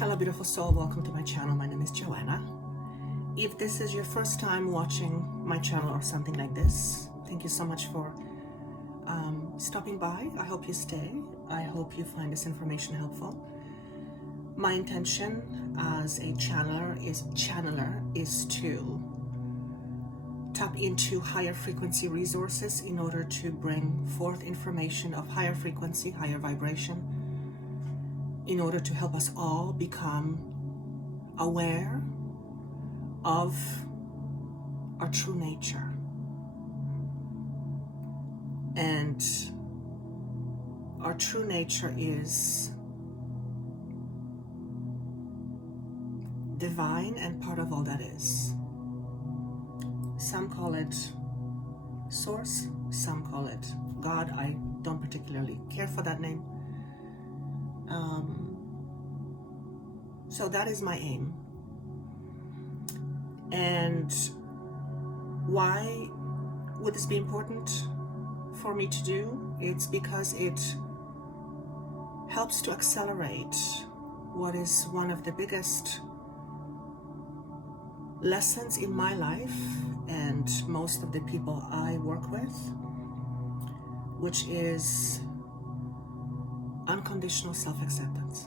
Hello beautiful soul, welcome to my channel. My name is Joanna. If this is your first time watching my channel or something like this, thank you so much for stopping by. I hope you stay. I hope you find this information helpful. My intention as a channeler is to tap into higher frequency resources in order to bring forth information of higher frequency, higher vibration, in order to help us all become aware of our true nature. And our true nature is divine and part of all that is. Some call it source, some call it God. I don't particularly care for that name. So that is my aim. And why would this be important for me to do? It's because it helps to accelerate what is one of the biggest lessons in my life and most of the people I work with, which is unconditional self-acceptance.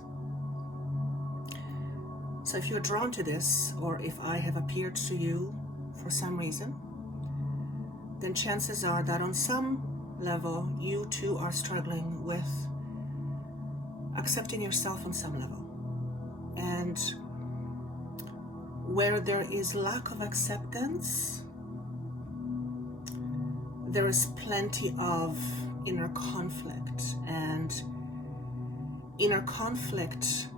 So if you're drawn to this, or if I have appeared to you for some reason, then chances are that on some level you too are struggling with accepting yourself on some level. And where there is lack of acceptance, there is plenty of inner conflict, and inner conflict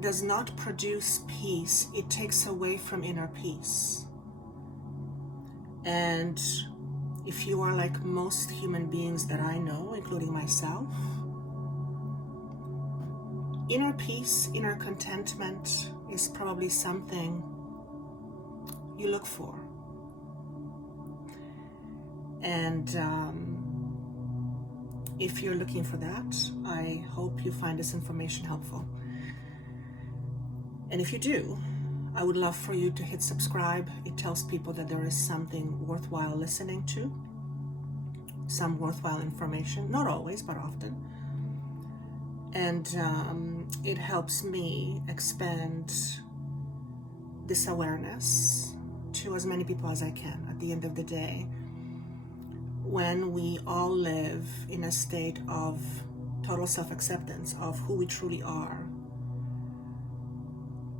does not produce peace. It takes away from inner peace. And if you are like most human beings that I know, including myself, inner peace, inner contentment is probably something you look for. And if you're looking for that, I hope you find this information helpful. And if you do, I would love for you to hit subscribe. It tells people that there is something worthwhile listening to, some worthwhile information, not always, but often. And it helps me expand this awareness to as many people as I can. At the end of the day, when we all live in a state of total self-acceptance of who we truly are,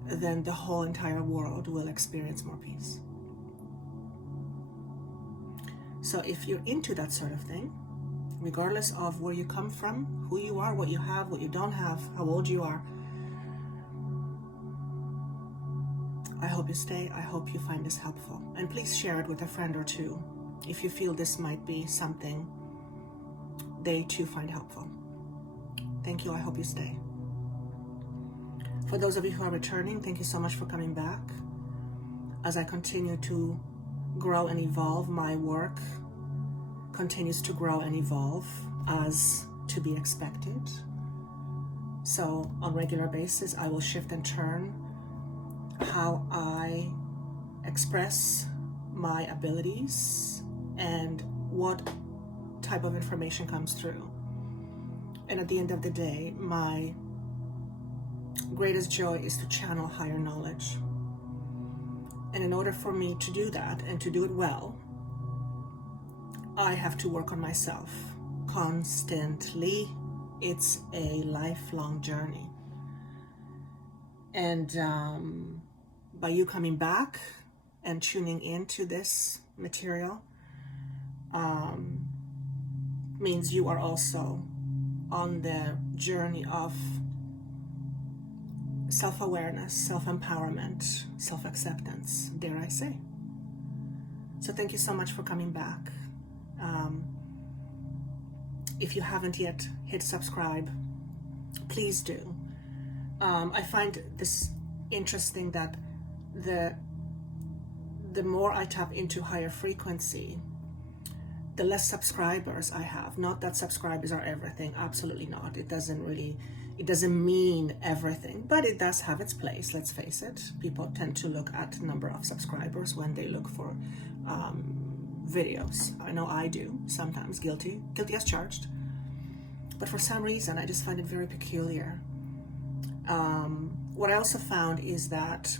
then the whole entire world will experience more peace. So if you're into that sort of thing, regardless of where you come from, who you are, what you have, what you don't have, how old you are, I hope you stay. I hope you find this helpful. And please share it with a friend or two if you feel this might be something they too find helpful. Thank you. I hope you stay. For those of you who are returning, thank you so much for coming back. As I continue to grow and evolve, my work continues to grow and evolve as to be expected. So on a regular basis, I will shift and turn how I express my abilities and what type of information comes through. And at the end of the day, my greatest joy is to channel higher knowledge. And in order for me to do that and to do it well, I have to work on myself constantly. It's a lifelong journey. And by you coming back and tuning into this material means you are also on the journey of self-awareness, self-empowerment, self-acceptance, dare I say. So thank you so much for coming back. If you haven't yet hit subscribe, please do. I find this interesting that the more I tap into higher frequency, the less subscribers I have. Not that subscribers are everything, absolutely not. It doesn't mean everything, but it does have its place, let's face it. People tend to look at number of subscribers when they look for videos. I know I do, sometimes, guilty as charged. But for some reason, I just find it very peculiar. What I also found is that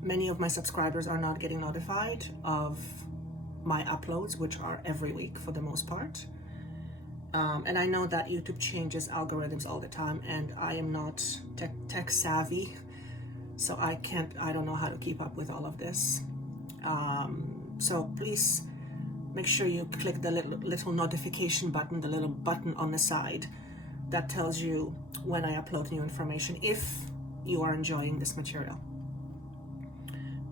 many of my subscribers are not getting notified of my uploads, which are every week for the most part. And I know that YouTube changes algorithms all the time, and I am not tech savvy, so I don't know how to keep up with all of this. So please make sure you click the little notification button, the little button on the side that tells you when I upload new information, if you are enjoying this material.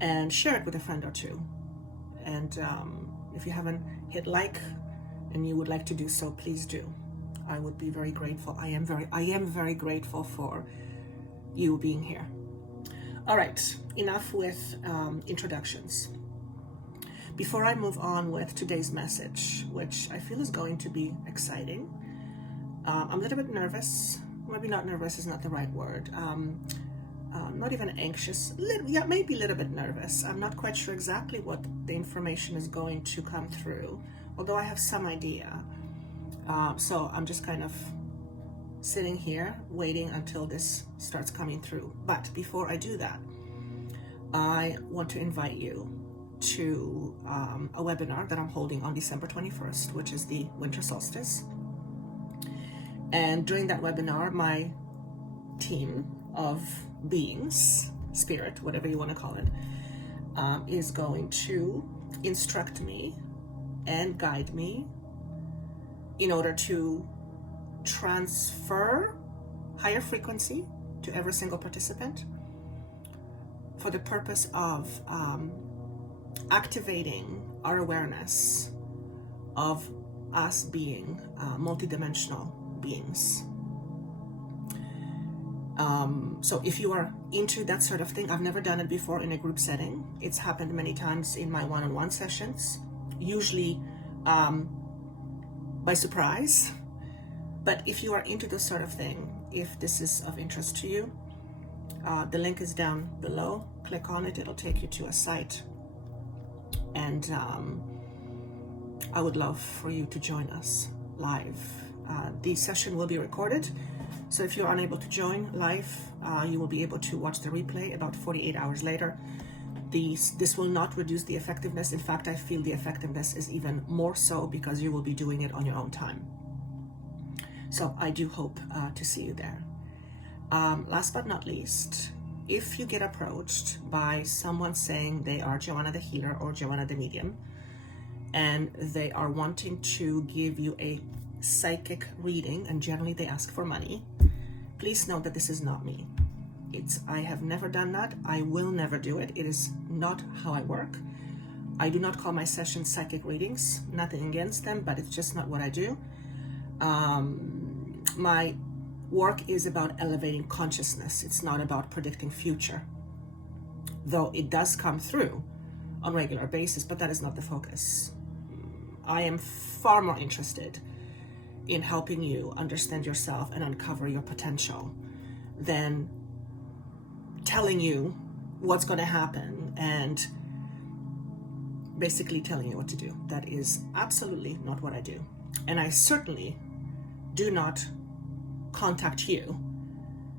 And share it with a friend or two. And if you haven't hit like and you would like to do so, please do. I would be very grateful. I am very grateful for you being here. All right, enough with introductions. Before I move on with today's message, which I feel is going to be exciting, I'm a little bit nervous. Maybe not nervous is not the right word. Not even anxious, maybe a little bit nervous. I'm not quite sure exactly what the information is going to come through, although I have some idea. So I'm just kind of sitting here waiting until this starts coming through. But before I do that, I want to invite you to a webinar that I'm holding on December 21st, which is the winter solstice. And during that webinar, my team of beings, spirit, whatever you want to call it, is going to instruct me and guide me in order to transfer higher frequency to every single participant for the purpose of activating our awareness of us being multidimensional beings. So if you are into that sort of thing, I've never done it before in a group setting. It's happened many times in my one-on-one sessions, usually by surprise. But if you are into this sort of thing, if this is of interest to you, the link is down below. Click on it, it'll take you to a site. And I would love for you to join us live. The session will be recorded. So if you're unable to join live, you will be able to watch the replay about 48 hours later. This will not reduce the effectiveness. In fact, I feel the effectiveness is even more so because you will be doing it on your own time. So I do hope to see you there. Last but not least, if you get approached by someone saying they are Joanna the Healer or Joanna the Medium, and they are wanting to give you a psychic reading, and generally they ask for money, please know that this is not me. I have never done that. I will never do it. It is not how I work. I do not call my sessions psychic readings. Nothing against them, but it's just not what I do. My work is about elevating consciousness. It's not about predicting future, though it does come through on a regular basis, but that is not the focus. I am far more interested in helping you understand yourself and uncover your potential than telling you what's going to happen and basically telling you what to do. That is absolutely not what I do. And I certainly do not contact you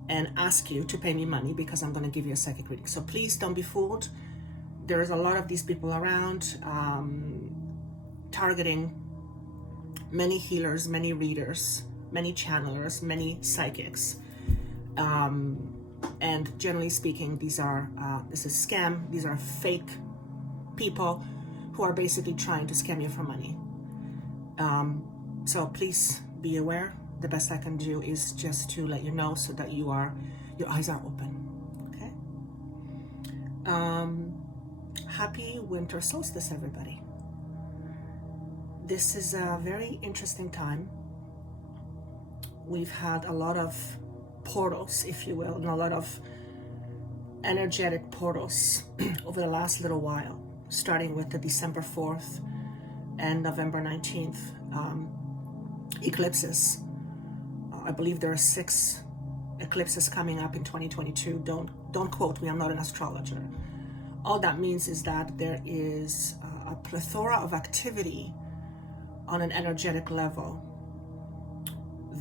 and ask you to pay me money because I'm going to give you a psychic reading. So please don't be fooled. There's a lot of these people around targeting many healers, many readers, many channelers, many psychics. And generally speaking, this is scam. These are fake people who are basically trying to scam you for money. So please be aware. The best I can do is just to let you know so that your eyes are open. Okay. Happy winter solstice, everybody. This is a very interesting time. We've had a lot of portals, if you will, and a lot of energetic portals over the last little while, starting with the December 4th and November 19th eclipses. I believe there are 6 eclipses coming up in 2022. Don't quote me, I'm not an astrologer. All that means is that there is a plethora of activity on an energetic level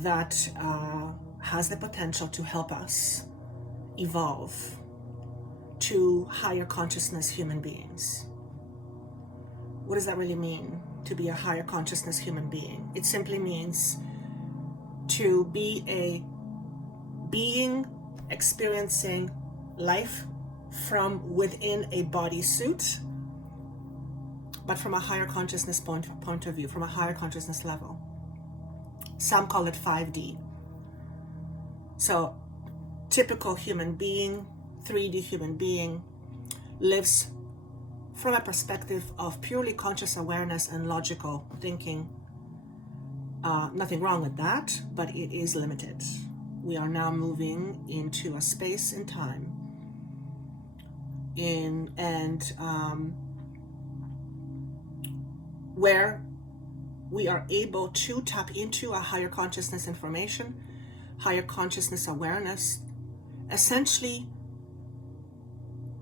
that has the potential to help us evolve to higher consciousness human beings. What does that really mean, to be a higher consciousness human being? It simply means to be a being experiencing life from within a bodysuit, but from a higher consciousness point of view, from a higher consciousness level. Some call it 5D. So, typical human being, 3D human being, lives from a perspective of purely conscious awareness and logical thinking. Nothing wrong with that, but it is limited. We are now moving into a space and time where we are able to tap into a higher consciousness information, higher consciousness awareness, essentially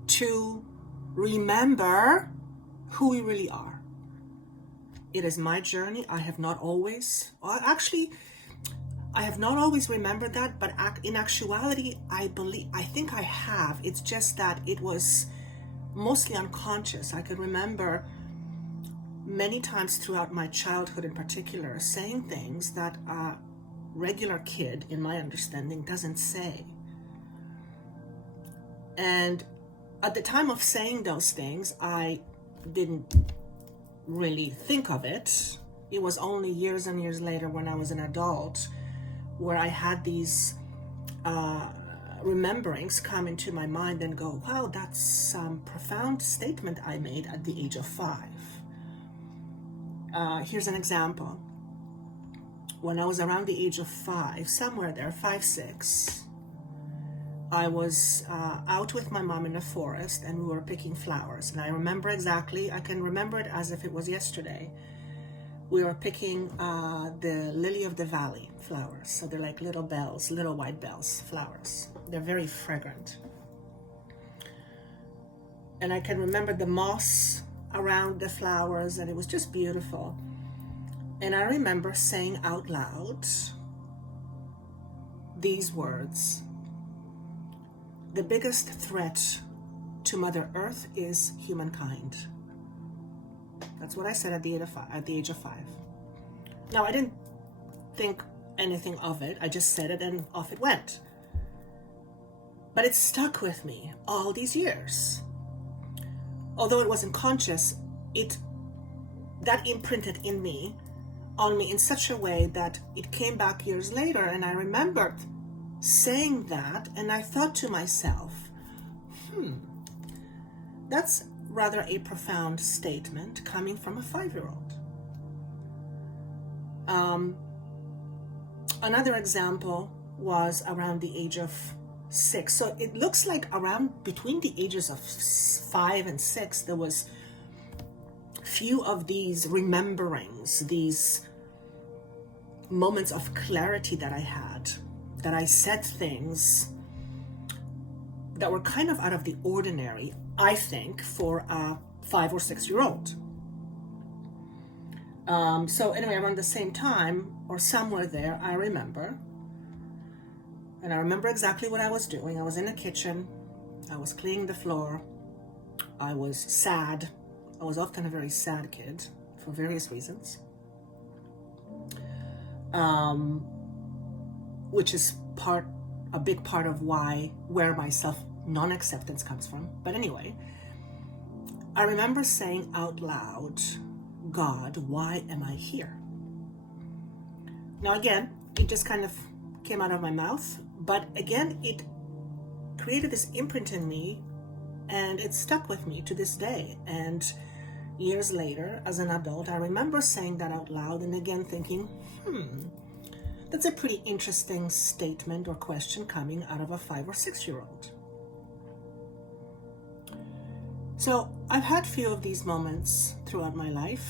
to remember who we really are. It is my journey. I have not always remembered that, but in actuality, I think I have. It's just that it was mostly unconscious. I could remember many times throughout my childhood in particular saying things that a regular kid, in my understanding, doesn't say. And at the time of saying those things, I didn't really think of it. It was only years and years later, when I was an adult, where I had these rememberings come into my mind and go, wow, that's some profound statement I made at the age of 5. Here's an example. When I was around the age of 5, somewhere there, 5, 6, I was out with my mom in the forest, and we were picking flowers. And I remember exactly, I can remember it as if it was yesterday. We were picking the lily of the valley flowers. So they're like little bells, little white bells, flowers. They're very fragrant. And I can remember the moss around the flowers, and it was just beautiful. And I remember saying out loud these words: the biggest threat to Mother Earth is humankind. That's what I said at the age of 5. Now, I didn't think anything of it. I just said it and off it went. But it stuck with me all these years. Although it wasn't conscious, that imprinted on me in such a way that it came back years later, and I remembered saying that, and I thought to myself, that's rather a profound statement coming from a 5-year-old. Another example was around the age of 6. So it looks like around between the ages of 5 and 6, there was few of these rememberings, these moments of clarity that I had, that I said things that were kind of out of the ordinary, I think, for a 5 or 6-year-old. So anyway, around the same time, or somewhere there, I remember. And I remember exactly what I was doing. I was in the kitchen. I was cleaning the floor. I was sad. I was often a very sad kid for various reasons. Which is a big part of where my non-acceptance comes from. But anyway, I remember saying out loud, God, why am I here? Now again, it just kind of came out of my mouth, but again, it created this imprint in me, and it stuck with me to this day. And years later, as an adult, I remember saying that out loud, and again thinking, that's a pretty interesting statement or question coming out of a 5 or 6-year-old. So I've had few of these moments throughout my life.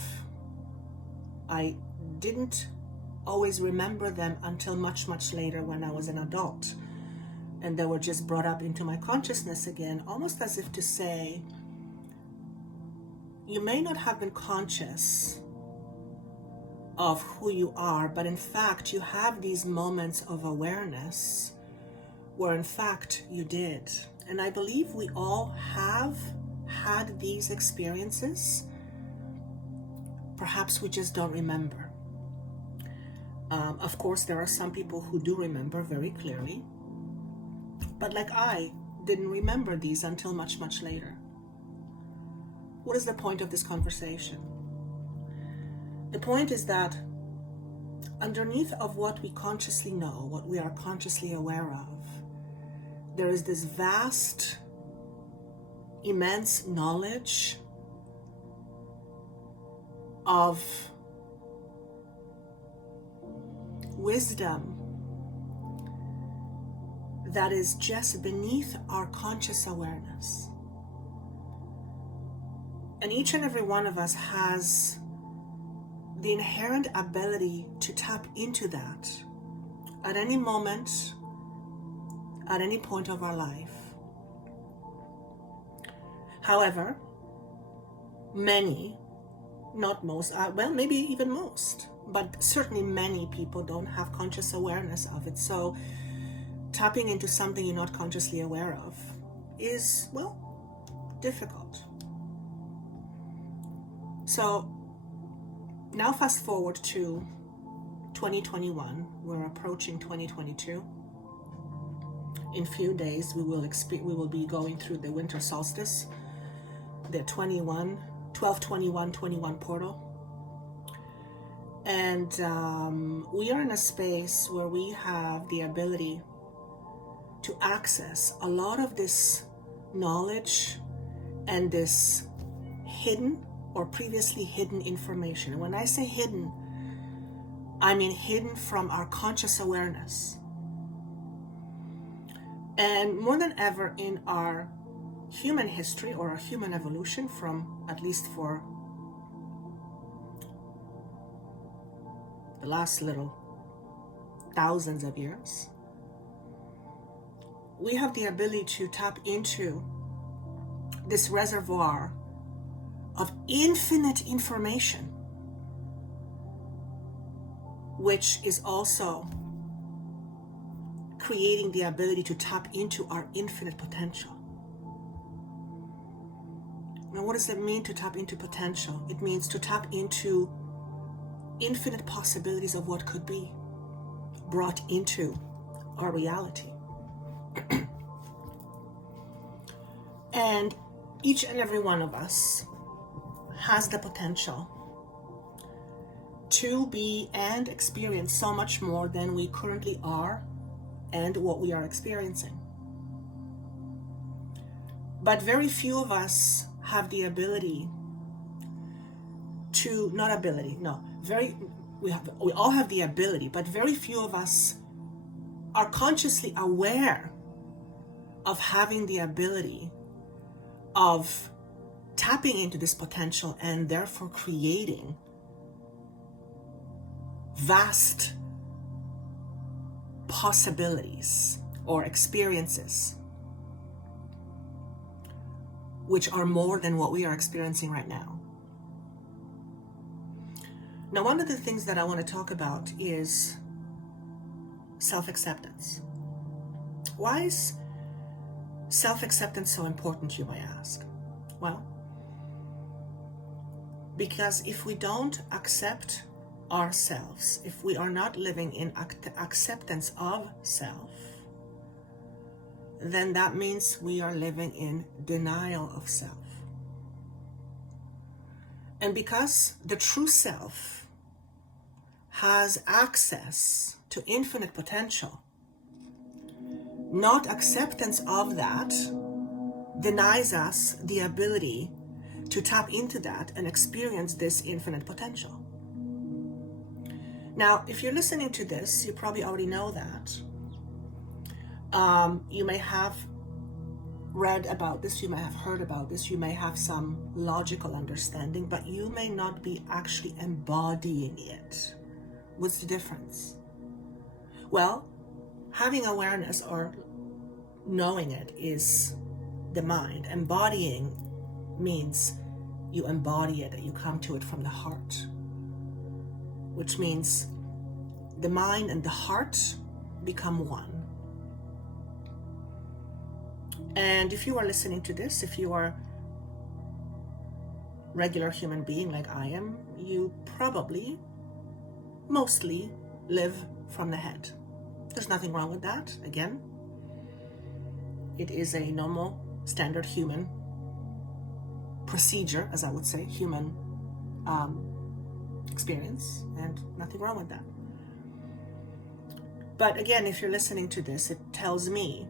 I didn't always remember them until much, much later when I was an adult. And they were just brought up into my consciousness again, almost as if to say, you may not have been conscious of who you are, but in fact, you have these moments of awareness where in fact you did. And I believe we all have had these experiences. Perhaps we just don't remember. Of course, there are some people who do remember very clearly, but like I didn't remember these until much, much later. What is the point of this conversation? The point is that underneath of what we consciously know, what we are consciously aware of, there is this vast, immense knowledge of wisdom that is just beneath our conscious awareness. And each and every one of us has the inherent ability to tap into that at any moment, at any point of our life. However, many, not most, well, maybe even most, but certainly many people don't have conscious awareness of it. So tapping into something you're not consciously aware of is, well, difficult. So now fast forward to 2021, we're approaching 2022. In a few days, we will be going through the winter solstice, the 12-21-21 portal. And we are in a space where we have the ability to access a lot of this knowledge and this hidden or previously hidden information. And when I say hidden, I mean hidden from our conscious awareness. And more than ever in our human history or our human evolution, from at least for the last little thousands of years, we have the ability to tap into this reservoir of infinite information, which is also creating the ability to tap into our infinite potential. Now, what does it mean to tap into potential? It means to tap into infinite possibilities of what could be brought into our reality. And each and every one of us has the potential to be and experience so much more than we currently are and what we are experiencing. But very few of us have the ability to, we all have the ability, but very few of us are consciously aware of having the ability of tapping into this potential and therefore creating vast possibilities or experiences which are more than what we are experiencing right now. Now, one of the things that I want to talk about is self-acceptance. Why is self-acceptance so important, you might ask? Well, because if we don't accept ourselves, if we are not living in acceptance of self, then that means we are living in denial of self. And because the true self has access to infinite potential, not acceptance of that denies us the ability to tap into that and experience this infinite potential. Now, if you're listening to this, you probably already know that. You may have read about this, you may have heard about this, you may have some logical understanding, but you may not be actually embodying it. What's the difference? Well, having awareness or knowing it is the mind. Embodying means you embody it, you come to it from the heart, which means the mind and the heart become one. And if you are listening to this, if you are a regular human being like I am, you probably mostly live from the head. There's nothing wrong with that. Again, it is a normal, standard human procedure, as I would say, human experience, and nothing wrong with that. But again, if you're listening to this, it tells me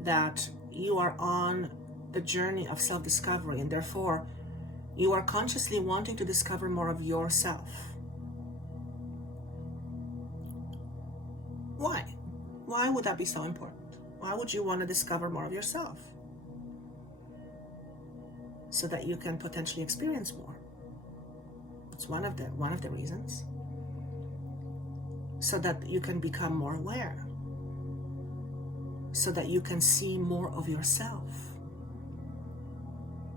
that you are on the journey of self-discovery, and therefore you are consciously wanting to discover more of yourself. Why? Why would that be so important? Why would you want to discover more of yourself? So that you can potentially experience more. It's one of the reasons. So that you can become more aware. So that you can see more of yourself.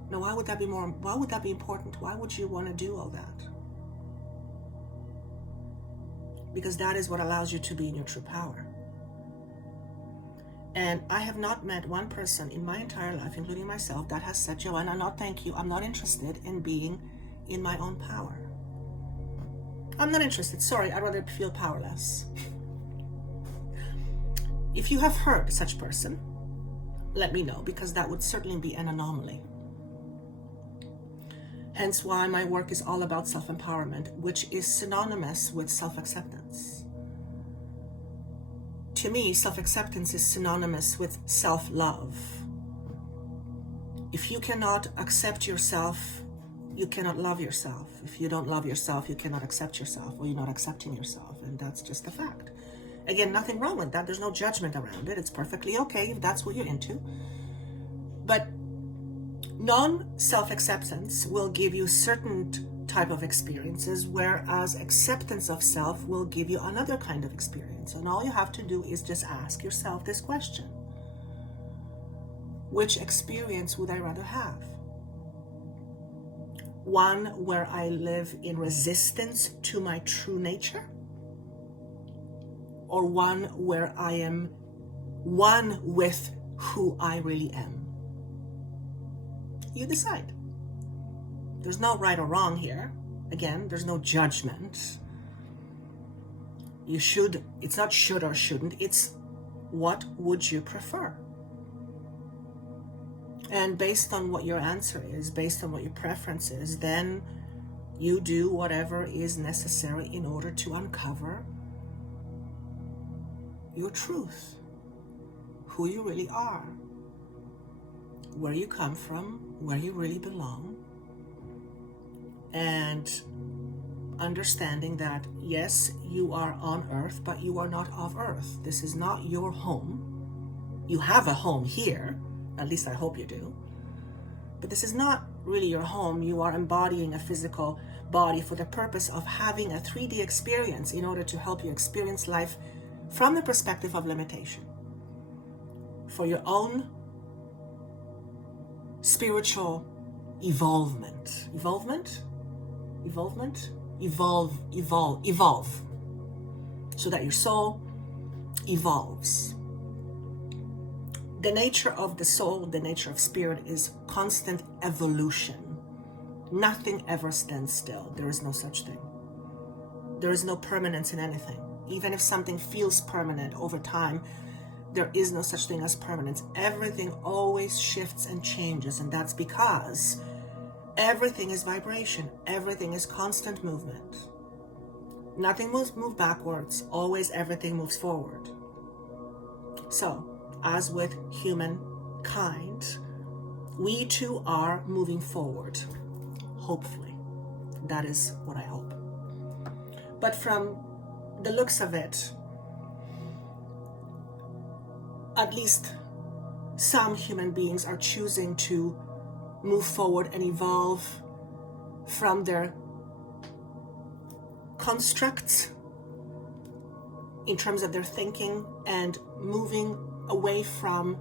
Now, why would that be important? Why would you want to do all that? Because that is what allows you to be in your true power. And I have not met one person in my entire life, including myself, that has said, Joanna, no thank you, I'm not interested in being in my own power. I'm not interested, sorry, I'd rather feel powerless. If you have heard such person, let me know, because that would certainly be an anomaly. Hence why my work is all about self-empowerment, which is synonymous with self-acceptance. To me, self-acceptance is synonymous with self-love. If you cannot accept yourself, you cannot love yourself. If you don't love yourself, you cannot accept yourself, or you're not accepting yourself, and that's just a fact. Again, nothing wrong with that. There's no judgment around it. It's perfectly okay if that's what you're into. But non-self-acceptance will give you certain type of experiences, whereas acceptance of self will give you another kind of experience. And all you have to do is just ask yourself this question. Which experience would I rather have? One where I live in resistance to my true nature? Or one where I am one with who I really am? You decide. There's no right or wrong here. Again, there's no judgment. It's not should or shouldn't, it's what would you prefer? And based on what your answer is, based on what your preference is, then you do whatever is necessary in order to uncover your truth, who you really are, where you come from, where you really belong, and understanding that yes, you are on earth, but you are not of earth. This is not your home. You have a home here, at least I hope you do, but this is not really your home. You are embodying a physical body for the purpose of having a 3D experience in order to help you experience life from the perspective of limitation, for your own spiritual evolvement, so that your soul evolves. The nature of the soul, the nature of spirit is constant evolution. Nothing ever stands still. There is no such thing. There is no permanence in anything. Even if something feels permanent over time, there is no such thing as permanence. Everything always shifts and changes, and that's because everything is vibration. Everything is constant movement. Nothing moves backwards. Always everything moves forward. So, as with humankind, we too are moving forward. Hopefully. That is what I hope. But from the looks of it, at least some human beings are choosing to move forward and evolve from their constructs in terms of their thinking and moving away from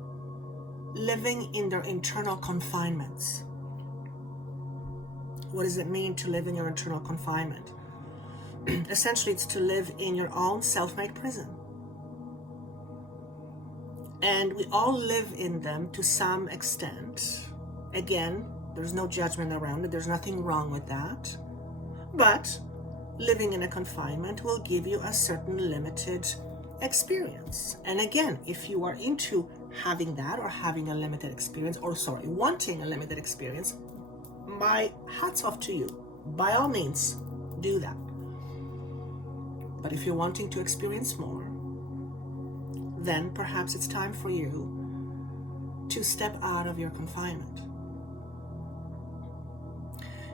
living in their internal confinements. What does it mean to live in your internal confinement? Essentially, it's to live in your own self-made prison. And we all live in them to some extent. Again, there's no judgment around it. There's nothing wrong with that. But living in a confinement will give you a certain limited experience. And again, if you are into having that or having a limited experience, wanting a limited experience, my hat's off to you. By all means, do that. But if you're wanting to experience more, then perhaps it's time for you to step out of your confinement.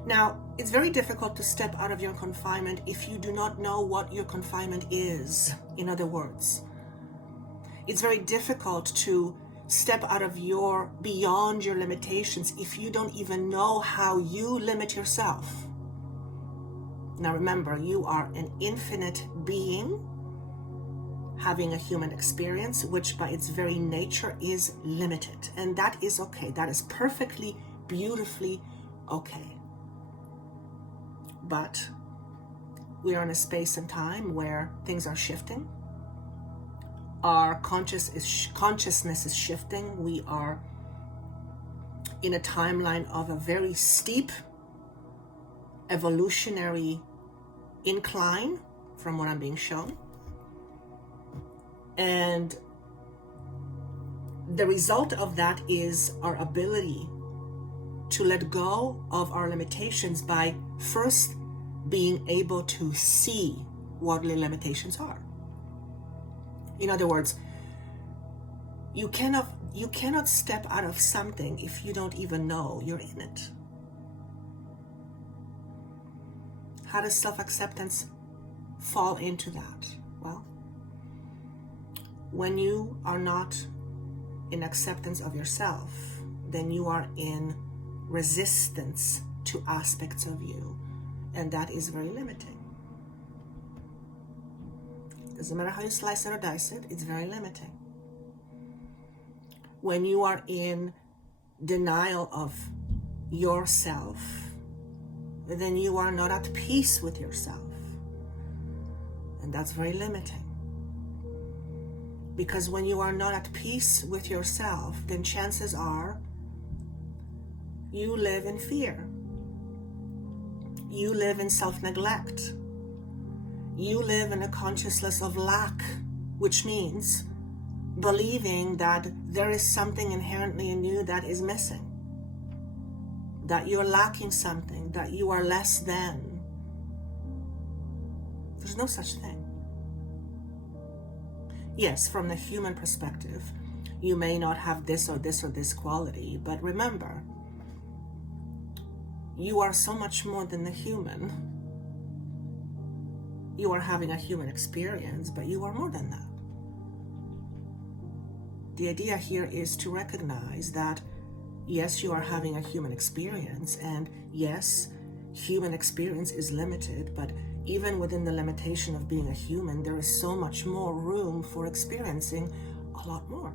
Now, it's very difficult to step out of your confinement if you do not know what your confinement is. In other words, it's very difficult to step out of beyond your limitations if you don't even know how you limit yourself. Now remember, you are an infinite being having a human experience, which by its very nature is limited. And that is okay. That is perfectly, beautifully okay. But we are in a space and time where things are shifting. Our consciousness is shifting. We are in a timeline of a very steep evolutionary incline from what I'm being shown. And the result of that is our ability to let go of our limitations by first being able to see what the limitations are. In other words, you cannot step out of something if you don't even know you're in it. How does self-acceptance fall into that? Well, when you are not in acceptance of yourself, then you are in resistance to aspects of you, and that is very limiting. Doesn't matter how you slice it or dice it, it's very limiting. When you are in denial of yourself, then you are not at peace with yourself. And that's very limiting. Because when you are not at peace with yourself, then chances are you live in fear. You live in self-neglect. You live in a consciousness of lack, which means believing that there is something inherently in you that is missing, that you're lacking something, that you are less than. There's no such thing. Yes, from the human perspective, you may not have this or this or this quality, but remember, you are so much more than the human. You are having a human experience, but you are more than that. The idea here is to recognize that, yes, you are having a human experience, and yes, human experience is limited, but even within the limitation of being a human, there is so much more room for experiencing a lot more.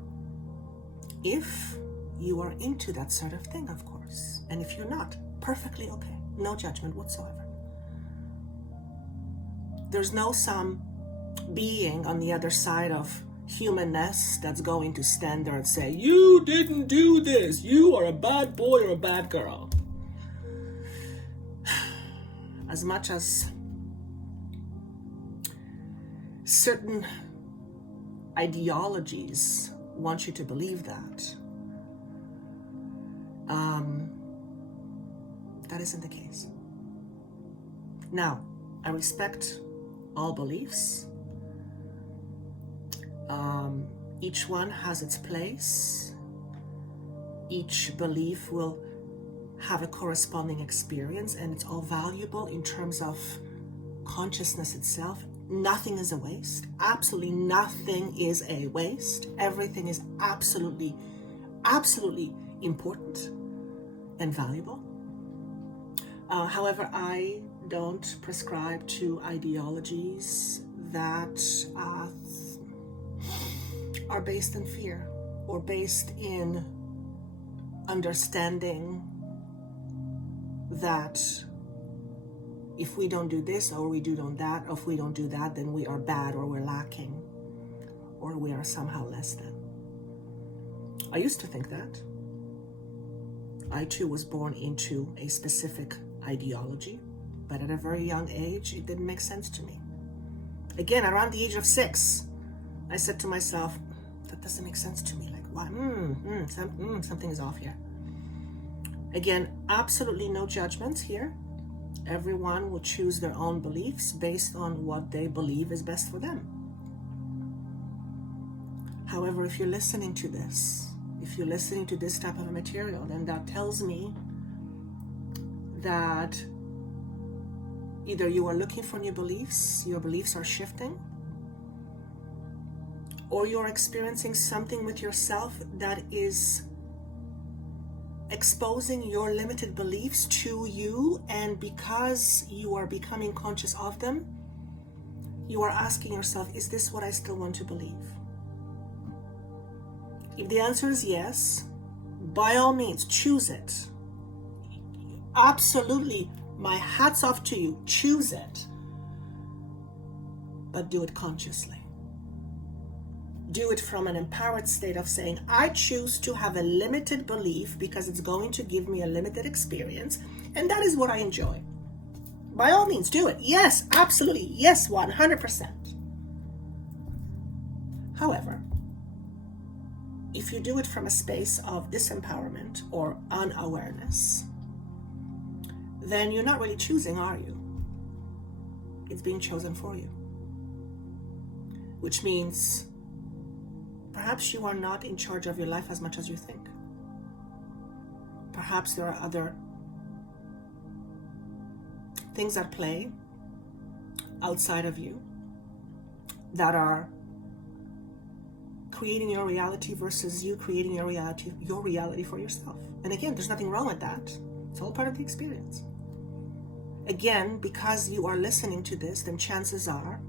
If you are into that sort of thing, of course. And if you're not, perfectly okay. No judgment whatsoever. There's no some being on the other side of humanness that's going to stand there and say, you didn't do this. You are a bad boy or a bad girl. As much as certain ideologies want you to believe that, that isn't the case. Now, I respect all beliefs. Each one has its place. Each belief will have a corresponding experience, and it's all valuable in terms of consciousness itself. Nothing is a waste. Absolutely nothing is a waste. Everything is absolutely absolutely important and valuable. However, I don't prescribe to ideologies that are based in fear or based in understanding that if we don't do this or we do that, or if we don't do that, then we are bad or we're lacking or we are somehow less than. I used to think that. I too was born into a specific ideology, but at a very young age, it didn't make sense to me. Again, around the age of 6, I said to myself, that doesn't make sense to me. Like, why? Something is off here. Again, absolutely no judgments here. Everyone will choose their own beliefs based on what they believe is best for them. However, if you're listening to this, if you're listening to this type of material, then that tells me that either you are looking for new beliefs, your beliefs are shifting, or you're experiencing something with yourself that is exposing your limited beliefs to you, and because you are becoming conscious of them, you are asking yourself, is this what I still want to believe? If the answer is yes, by all means, choose it. Absolutely, my hat's off to you, choose it. But do it consciously. Do it from an empowered state of saying, I choose to have a limited belief because it's going to give me a limited experience, and that is what I enjoy. By all means, do it. Yes, absolutely. Yes, 100%. However, if you do it from a space of disempowerment or unawareness, then you're not really choosing, are you? It's being chosen for you. Which means perhaps you are not in charge of your life as much as you think. Perhaps there are other things at play outside of you that are creating your reality versus you creating your reality for yourself. And again, there's nothing wrong with that. It's all part of the experience. Again, because you are listening to this, then chances are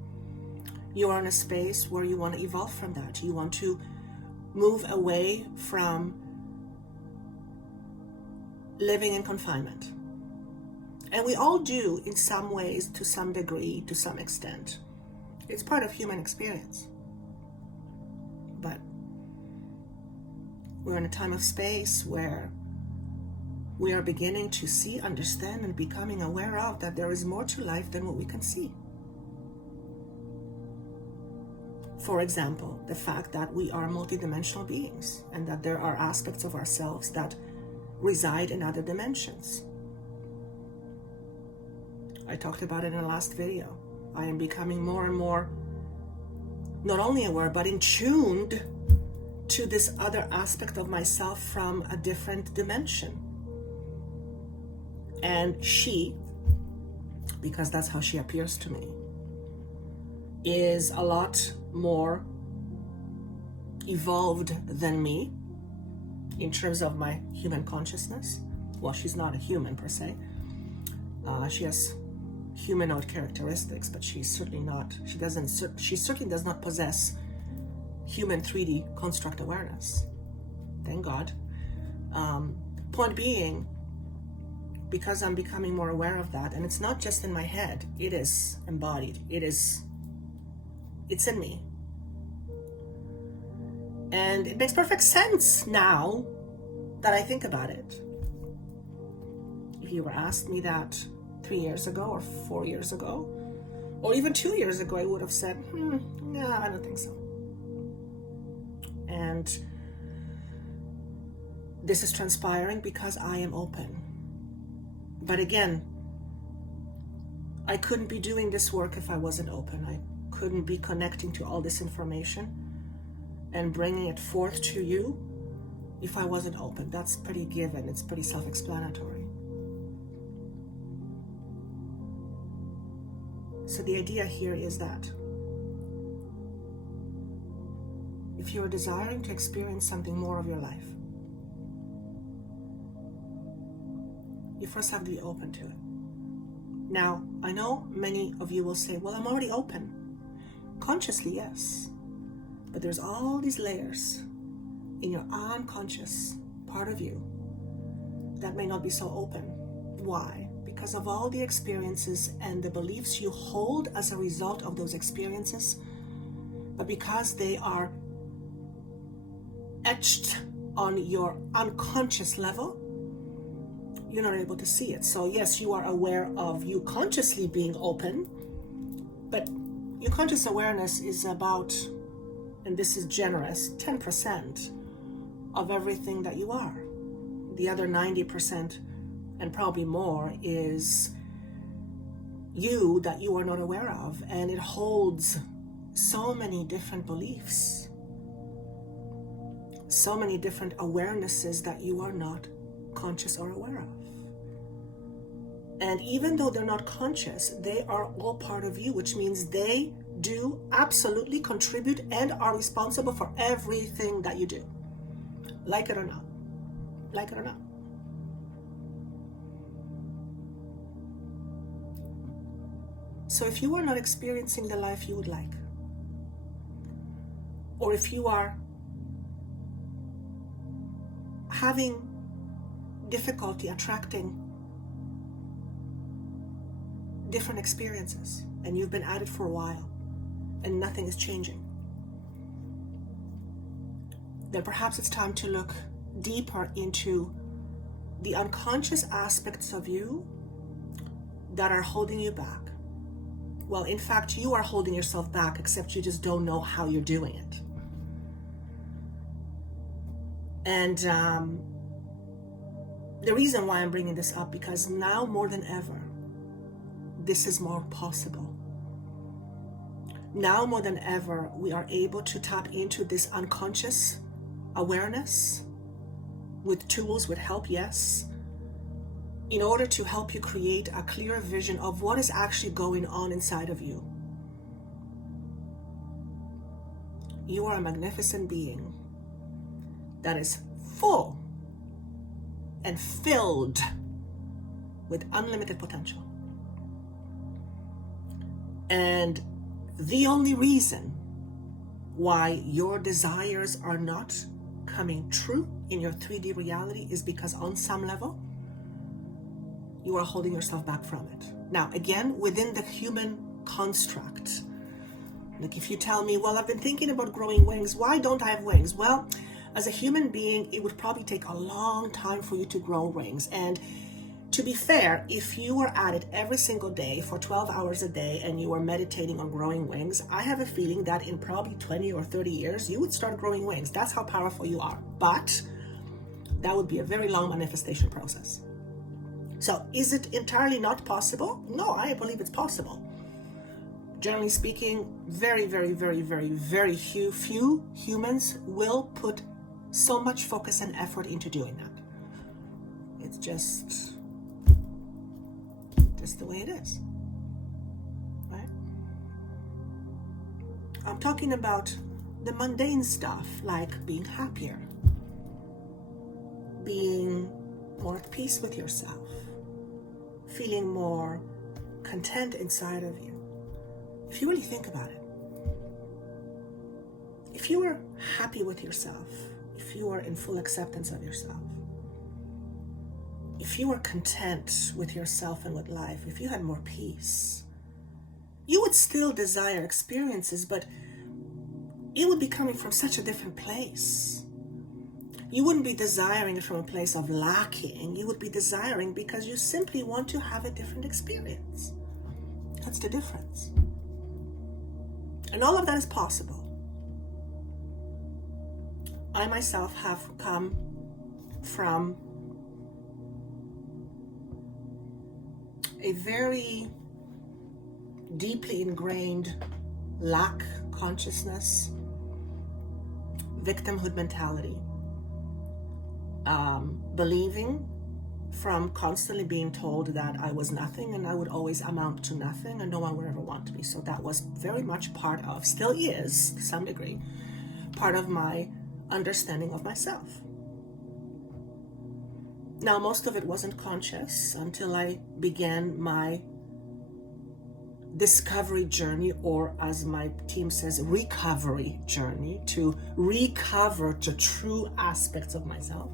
you are in a space where you want to evolve from that. You want to move away from living in confinement. And we all do in some ways, to some degree, to some extent. It's part of human experience. But we're in a time of space where we are beginning to see, understand, and becoming aware of that there is more to life than what we can see. For example, the fact that we are multidimensional beings and that there are aspects of ourselves that reside in other dimensions. I talked about it in the last video. I am becoming more and more not only aware, but in tuned to this other aspect of myself from a different dimension. And she, because that's how she appears to me, is a lot more evolved than me in terms of my human consciousness. Well, she's not a human per se. She has humanoid characteristics, but she's certainly not, she certainly does not possess human 3D construct awareness. Thank God. Point being, because I'm becoming more aware of that, and it's not just in my head, it is embodied, it's in me. And it makes perfect sense now that I think about it. If you were asked me that 3 years ago or 4 years ago, or even 2 years ago, I would have said, no, I don't think so. And this is transpiring because I am open. But again, I couldn't be doing this work if I wasn't open. I couldn't be connecting to all this information and bringing it forth to you if I wasn't open. That's pretty given. It's pretty self-explanatory. So the idea here is that if you're desiring to experience something more of your life, You first have to be open to it. Now, I know many of you will say, well, I'm already open. Consciously, yes. But there's all these layers in your unconscious part of you that may not be so open. Why? Because of all the experiences and the beliefs you hold as a result of those experiences, but because they are etched on your unconscious level, you're not able to see it. So yes, you are aware of you consciously being open, but your conscious awareness is about, and this is generous, 10% of everything that you are. The other 90%, and probably more, is you that you are not aware of, and it holds so many different beliefs, so many different awarenesses that you are not conscious or aware of. And even though they're not conscious, they are all part of you, which means they do absolutely contribute and are responsible for everything that you do, like it or not. Like it or not. So if you are not experiencing the life you would like, or if you are having difficulty attracting different experiences, and you've been at it for a while and nothing is changing, then perhaps it's time to look deeper into the unconscious aspects of you that are holding you back. Well, in fact, you are holding yourself back, except you just don't know how you're doing it. And the reason why I'm bringing this up, because now more than ever, this is more possible. Now more than ever, we are able to tap into this unconscious awareness with tools, with help, yes, in order to help you create a clear vision of what is actually going on inside of you. You are a magnificent being that is full and filled with unlimited potential. And the only reason why your desires are not coming true in your 3D reality is because on some level, you are holding yourself back from it. Now, again, within the human construct, like if you tell me, well, I've been thinking about growing wings, why don't I have wings? Well, as a human being, it would probably take a long time for you to grow wings. And to be fair, if you were at it every single day for 12 hours a day and you were meditating on growing wings, I have a feeling that in probably 20 or 30 years, you would start growing wings. That's how powerful you are. But that would be a very long manifestation process. So is it entirely not possible? No, I believe it's possible. Generally speaking, very, very, very, very, very few humans will put so much focus and effort into doing that. It's just the way it is, right? I'm talking about the mundane stuff, like being happier, being more at peace with yourself, feeling more content inside of you. If you really think about it, if you were happy with yourself, if you were in full acceptance of yourself, if you were content with yourself and with life, if you had more peace, you would still desire experiences, but it would be coming from such a different place. You wouldn't be desiring it from a place of lacking. You would be desiring because you simply want to have a different experience. That's the difference. And all of that is possible. I myself have come from a very deeply ingrained lack consciousness, victimhood mentality, believing from constantly being told that I was nothing and I would always amount to nothing and no one would ever want me. So that was very much part of, still is to some degree, part of my understanding of myself. Now, most of it wasn't conscious until I began my discovery journey, or as my team says, recovery journey, to recover the true aspects of myself.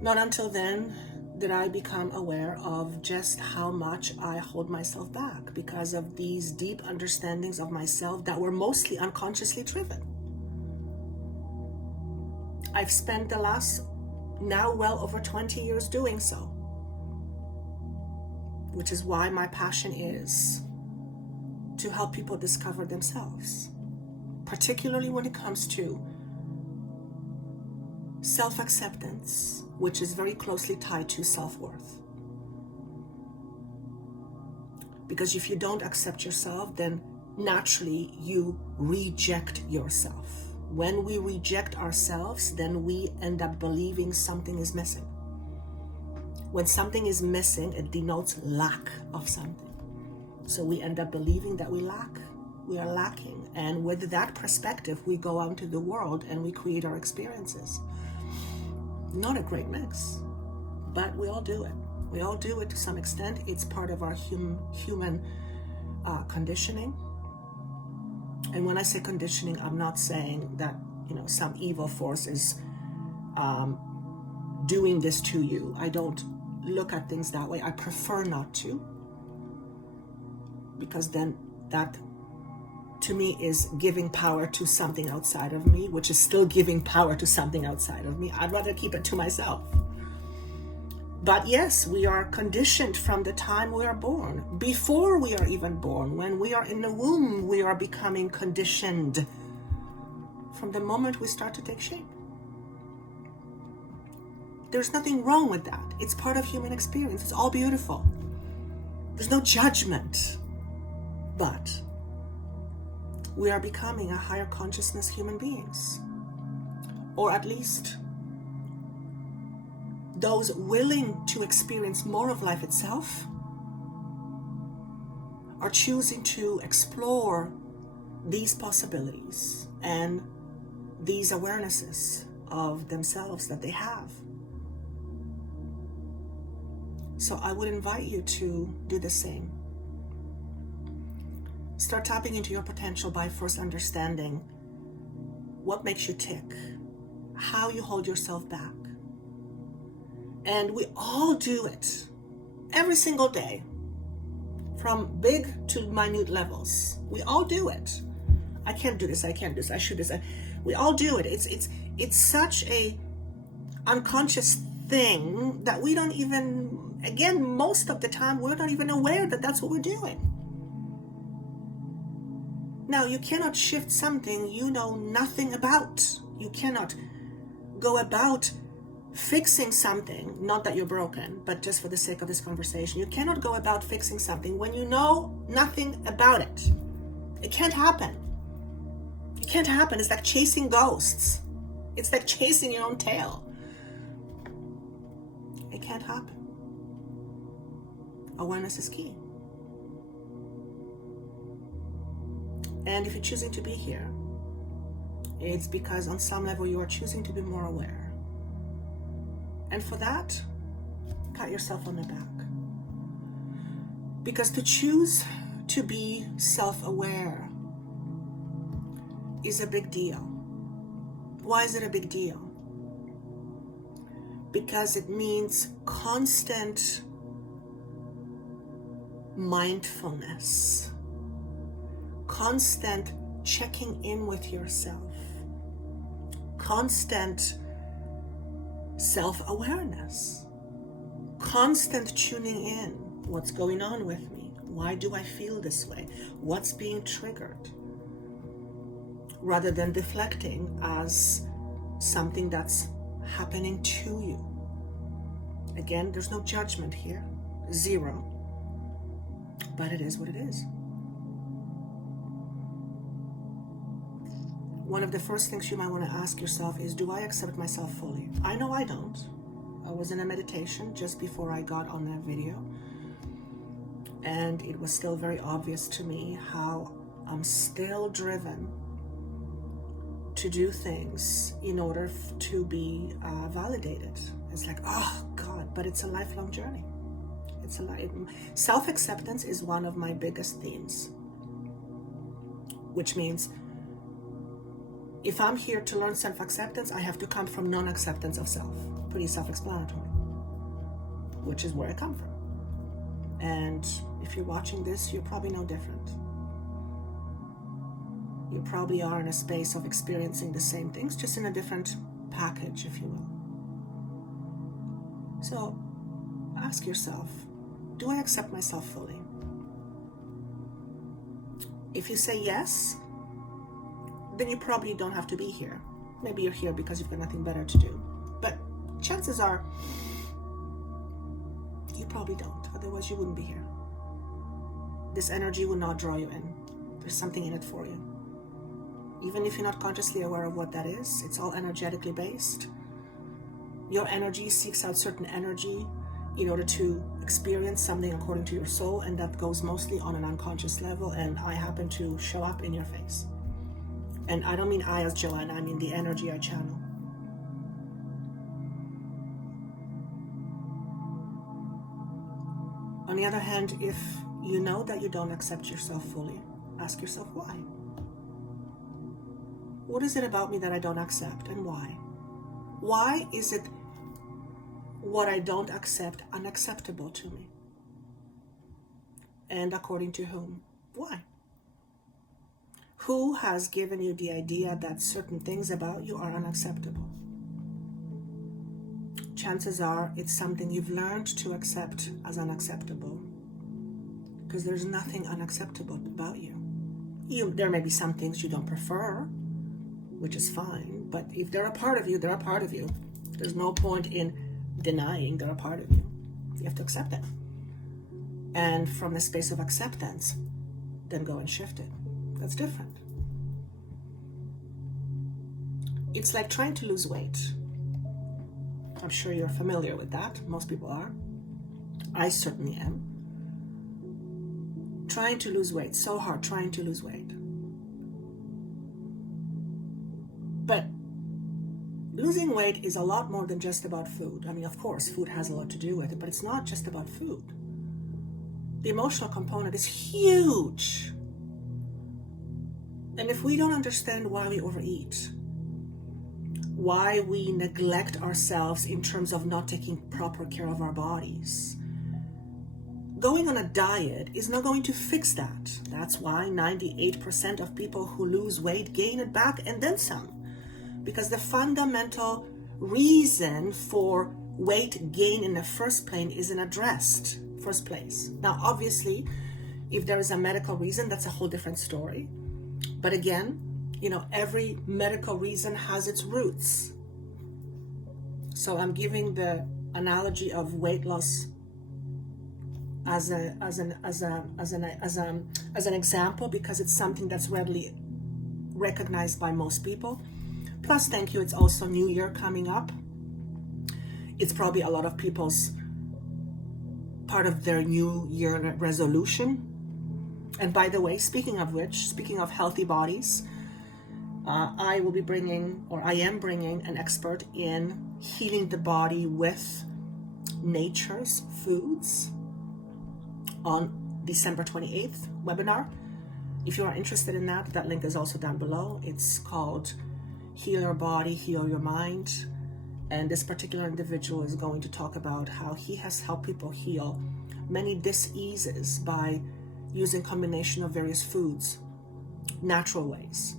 Not until then did I become aware of just how much I hold myself back because of these deep understandings of myself that were mostly unconsciously driven. I've spent the last now well over 20 years doing so, which is why my passion is to help people discover themselves, particularly when it comes to self-acceptance, which is very closely tied to self-worth. Because if you don't accept yourself, then naturally you reject yourself. When we reject ourselves, then we end up believing something is missing. When something is missing, it denotes lack of something. So we end up believing that we are lacking. And with that perspective, we go out into the world and we create our experiences. Not a great mix, but we all do it. We all do it to some extent. It's part of our human conditioning. And when I say conditioning, I'm not saying that, some evil force is doing this to you. I don't look at things that way. I prefer not to, because then that to me is giving power to something outside of me, which is still giving power to something outside of me. I'd rather keep it to myself. But yes, we are conditioned from the time we are born. Before we are even born, when we are in the womb, we are becoming conditioned from the moment we start to take shape. There's nothing wrong with that. It's part of human experience. It's all beautiful. There's no judgment. But we are becoming a higher consciousness human beings. Or at least those willing to experience more of life itself are choosing to explore these possibilities and these awarenesses of themselves that they have. So I would invite you to do the same. Start tapping into your potential by first understanding what makes you tick, how you hold yourself back. And we all do it every single day, from big to minute levels. We all do it. I can't do this, I can't do this, I should do this. We all do it. It's such a unconscious thing that we don't even, again, most of the time, we're not even aware that that's what we're doing. Now, you cannot shift something you know nothing about. You cannot go about fixing something, not that you're broken, but just for the sake of this conversation, you cannot go about fixing something when you know nothing about it. It can't happen. It can't happen. It's like chasing ghosts. It's like chasing your own tail. It can't happen. Awareness is key. And if you're choosing to be here, it's because on some level you are choosing to be more aware. And for that, pat yourself on the back. Because to choose to be self-aware is a big deal. Why is it a big deal? Because it means constant mindfulness, constant checking in with yourself, constant self-awareness, constant tuning in. What's going on with me? Why do I feel this way? What's being triggered? Rather than deflecting as something that's happening to you. Again, there's no judgment here, zero, but it is what it is. One of the first things you might want to ask yourself is, do I accept myself fully? I know I don't. I was in a meditation just before I got on that video, and it was still very obvious to me how I'm still driven to do things in order to be validated. It's like, oh God, but it's a lifelong journey. Self-acceptance is one of my biggest themes, which means if I'm here to learn self-acceptance, I have to come from non-acceptance of self. Pretty self-explanatory, which is where I come from. And if you're watching this, you're probably no different. You probably are in a space of experiencing the same things, just in a different package, if you will. So ask yourself, do I accept myself fully? If you say yes, then you probably don't have to be here. Maybe you're here because you've got nothing better to do. But chances are, you probably don't. Otherwise, you wouldn't be here. This energy will not draw you in. There's something in it for you. Even if you're not consciously aware of what that is, it's all energetically based. Your energy seeks out certain energy in order to experience something according to your soul, and that goes mostly on an unconscious level, and I happen to show up in your face. And I don't mean I as Joanna, I mean the energy I channel. On the other hand, if you know that you don't accept yourself fully, ask yourself why. What is it about me that I don't accept, and why? Why is it what I don't accept unacceptable to me? And according to whom? Why? Who has given you the idea that certain things about you are unacceptable? Chances are it's something you've learned to accept as unacceptable, because there's nothing unacceptable about you. There may be some things you don't prefer, which is fine, but if they're a part of you, they're a part of you. There's no point in denying they're a part of you. You have to accept it. And from the space of acceptance, then go and shift it. That's different. It's like trying to lose weight. I'm sure you're familiar with that. Most people are. I certainly am. Trying to lose weight, so hard trying to lose weight. But losing weight is a lot more than just about food. I mean, of course, food has a lot to do with it, but it's not just about food. The emotional component is huge. And if we don't understand why we overeat, why we neglect ourselves in terms of not taking proper care of our bodies, going on a diet is not going to fix that. That's why 98% of people who lose weight gain it back and then some. Because the fundamental reason for weight gain in the first place isn't addressed. First place. Now, obviously, if there is a medical reason, that's a whole different story. But again, every medical reason has its roots. So I'm giving the analogy of weight loss as an example, because it's something that's readily recognized by most people. Plus, thank you, it's also New Year coming up. It's probably a lot of people's part of their New Year resolution. And by the way, speaking of healthy bodies, I am bringing an expert in healing the body with nature's foods on December 28th webinar. If you are interested in that link is also down below. It's called Heal Your Body, Heal Your Mind. And this particular individual is going to talk about how he has helped people heal many diseases by using combination of various foods, natural ways.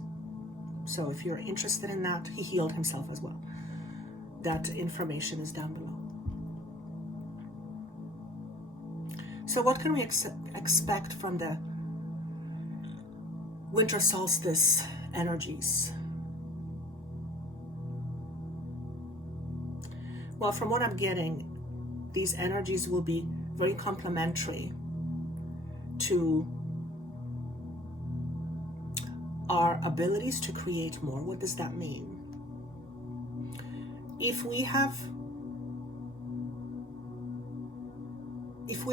So if you're interested in that, he healed himself as well. That information is down below. So what can we expect from the winter solstice energies? Well, from what I'm getting, these energies will be very complementary to our abilities to create more. What does that mean? If we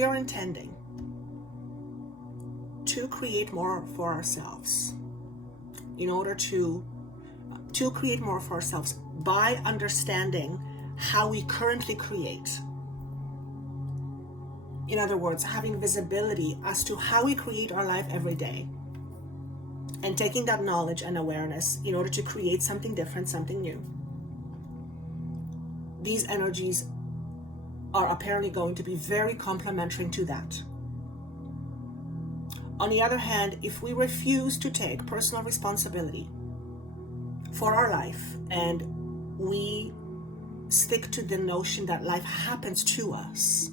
are intending to create more for ourselves, in order to create more for ourselves by understanding how we currently create. In other words, having visibility as to how we create our life every day, and taking that knowledge and awareness in order to create something different, something new. These energies are apparently going to be very complementary to that. On the other hand, if we refuse to take personal responsibility for our life and we stick to the notion that life happens to us,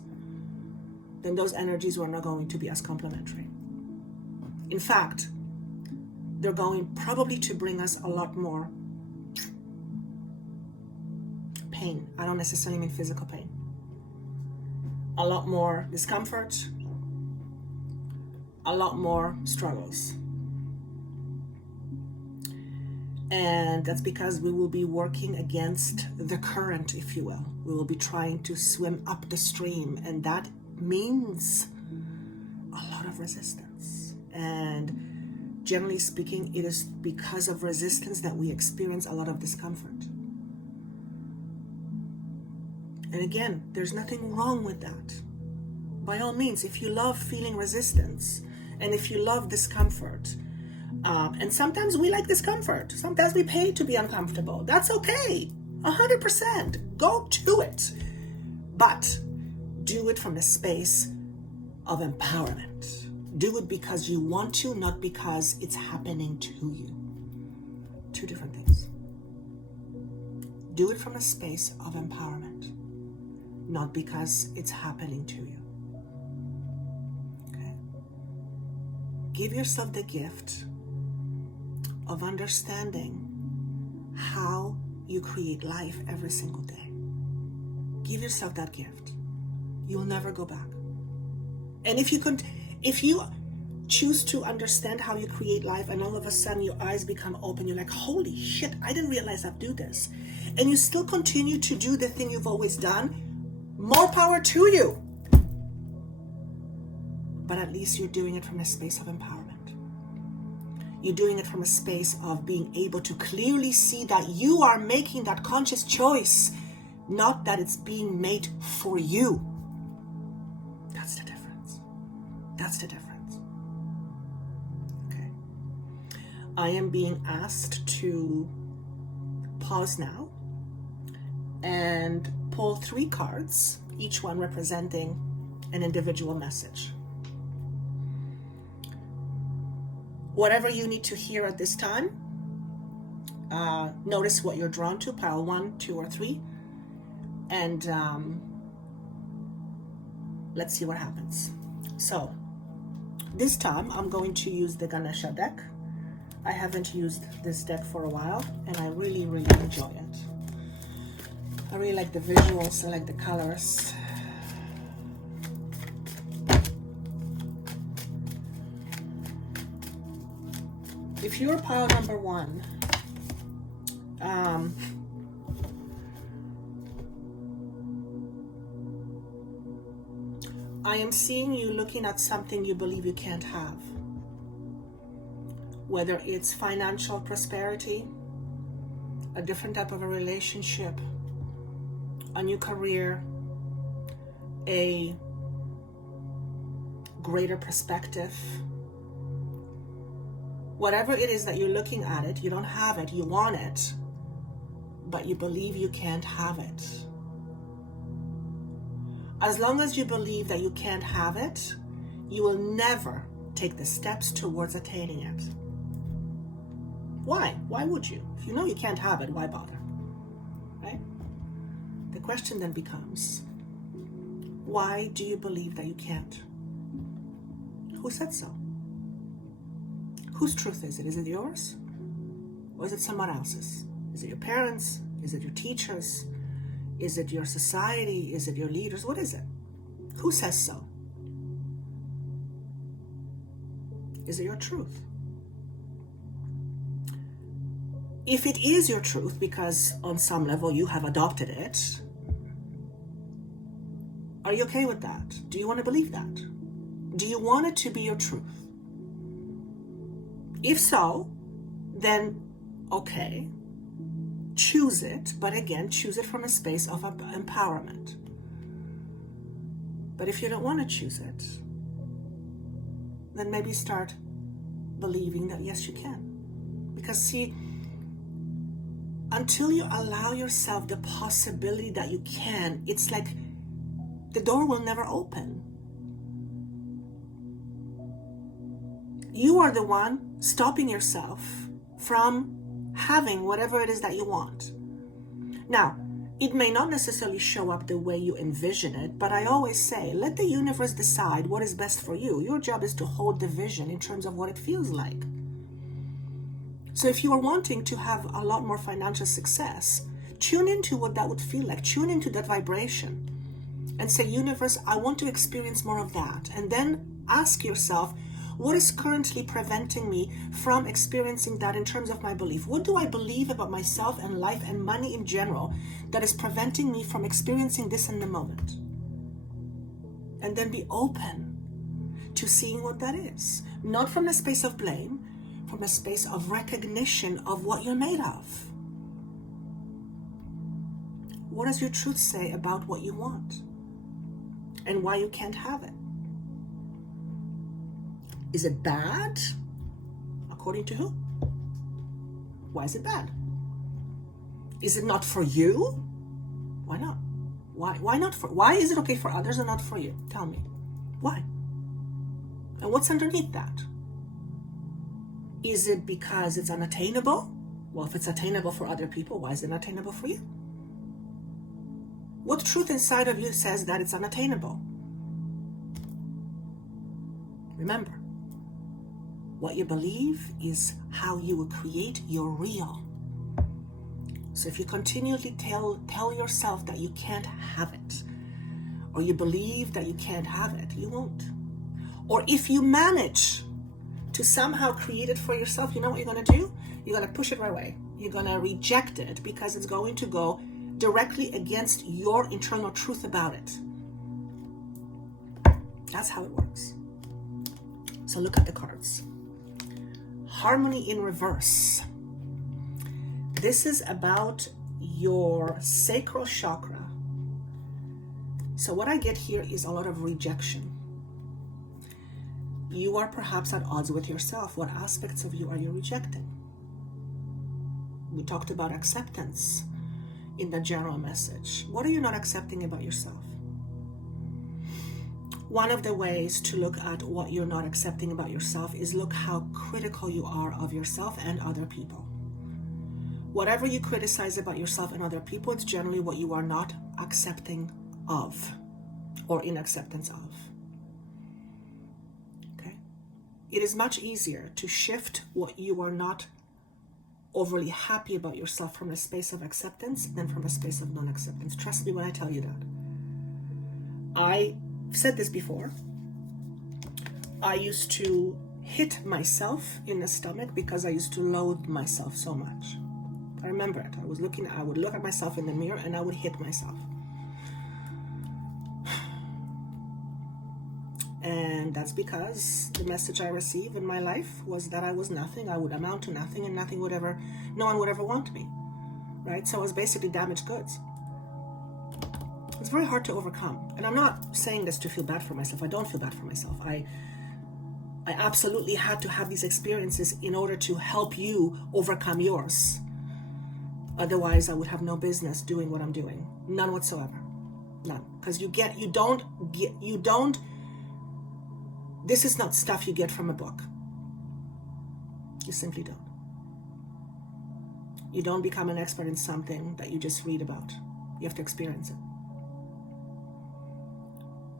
then those energies are not going to be as complementary. In fact, they're going probably to bring us a lot more pain. I don't necessarily mean physical pain. A lot more discomfort, a lot more struggles. And that's because we will be working against the current, if you will. We will be trying to swim up the stream, and that means a lot of resistance. And generally speaking, it is because of resistance that we experience a lot of discomfort. And again, there's nothing wrong with that. By all means, if you love feeling resistance, and if you love discomfort, and sometimes we like discomfort, sometimes we pay to be uncomfortable, that's okay, 100%, go to it. But do it from a space of empowerment. Do it because you want to, not because it's happening to you. Two different things. Do it from a space of empowerment, not because it's happening to you. Okay? Give yourself the gift of understanding how you create life every single day. Give yourself that gift. You'll never go back. And if you choose to understand how you create life, and all of a sudden your eyes become open, you're like, holy shit, I didn't realize I'd do this. And you still continue to do the thing you've always done, more power to you. But at least you're doing it from a space of empowerment. You're doing it from a space of being able to clearly see that you are making that conscious choice, not that it's being made for you. That's the difference. That's the difference. Okay. I am being asked to pause now and pull 3 cards, each one representing an individual message. Whatever you need to hear at this time, notice what you're drawn to, pile 1, 2, or 3, and let's see what happens. So this time I'm going to use the Ganesha deck. I haven't used this deck for a while, and I really, really enjoy it. I really like the visuals, I like the colors. If you're pile number 1, I am seeing you looking at something you believe you can't have. Whether it's financial prosperity, a different type of a relationship, a new career, a greater perspective. Whatever it is that you're looking at it, you don't have it, you want it, but you believe you can't have it. As long as you believe that you can't have it, you will never take the steps towards attaining it. Why? Why would you? If you know you can't have it, why bother? Right? The question then becomes, why do you believe that you can't? Who said so? Whose truth is it? Is it yours? Or is it someone else's? Is it your parents? Is it your teachers? Is it your society? Is it your leaders? What is it? Who says so? Is it your truth? If it is your truth, because on some level you have adopted it, are you okay with that? Do you want to believe that? Do you want it to be your truth? If so, then okay, choose it, but again, choose it from a space of empowerment. But if you don't want to choose it, then maybe start believing that yes, you can. Because see, until you allow yourself the possibility that you can, it's like the door will never open. You are the one stopping yourself from having whatever it is that you want. Now, it may not necessarily show up the way you envision it, but I always say, let the universe decide what is best for you. Your job is to hold the vision in terms of what it feels like. So if you are wanting to have a lot more financial success, tune into what that would feel like. Tune into that vibration and say, universe, I want to experience more of that. And then ask yourself, what is currently preventing me from experiencing that in terms of my belief? What do I believe about myself and life and money in general that is preventing me from experiencing this in the moment? And then be open to seeing what that is. Not from a space of blame, from a space of recognition of what you're made of. What does your truth say about what you want and why you can't have it? Is it bad? According to who? Why is it bad? Is it not for you? Why not? Why not for? Why is it okay for others and not for you? Tell me. Why? And what's underneath that? Is it because it's unattainable? Well, if it's attainable for other people, why is it not attainable for you? What truth inside of you says that it's unattainable? Remember, what you believe is how you will create your real. So if you continually tell yourself that you can't have it, or you believe that you can't have it, you won't. Or if you manage to somehow create it for yourself, you know what you're going to do? You're going to push it right away. You're going to reject it because it's going to go directly against your internal truth about it. That's how it works. So look at the cards. Harmony in reverse. This is about your sacral chakra. So what I get here is a lot of rejection. You are perhaps at odds with yourself. What aspects of you are you rejecting? We talked about acceptance in the general message. What are you not accepting about yourself? One of the ways to look at what you're not accepting about yourself is look how critical you are of yourself and other people. Whatever you criticize about yourself and other people, it's generally what you are not accepting of or in acceptance of. Okay? It is much easier to shift what you are not overly happy about yourself from a space of acceptance than from a space of non-acceptance. Trust me when I tell you that. I've said this before. I used to hit myself in the stomach because I used to loathe myself so much. I remember it. I would look at myself in the mirror and I would hit myself. And that's because the message I received in my life was that I was nothing, I would amount to nothing, and no one would ever want me, right? So I was basically damaged goods. It's very hard to overcome. And I'm not saying this to feel bad for myself. I don't feel bad for myself. I absolutely had to have these experiences in order to help you overcome yours. Otherwise, I would have no business doing what I'm doing. None whatsoever. None. Because this is not stuff you get from a book. You simply don't. You don't become an expert in something that you just read about. You have to experience it.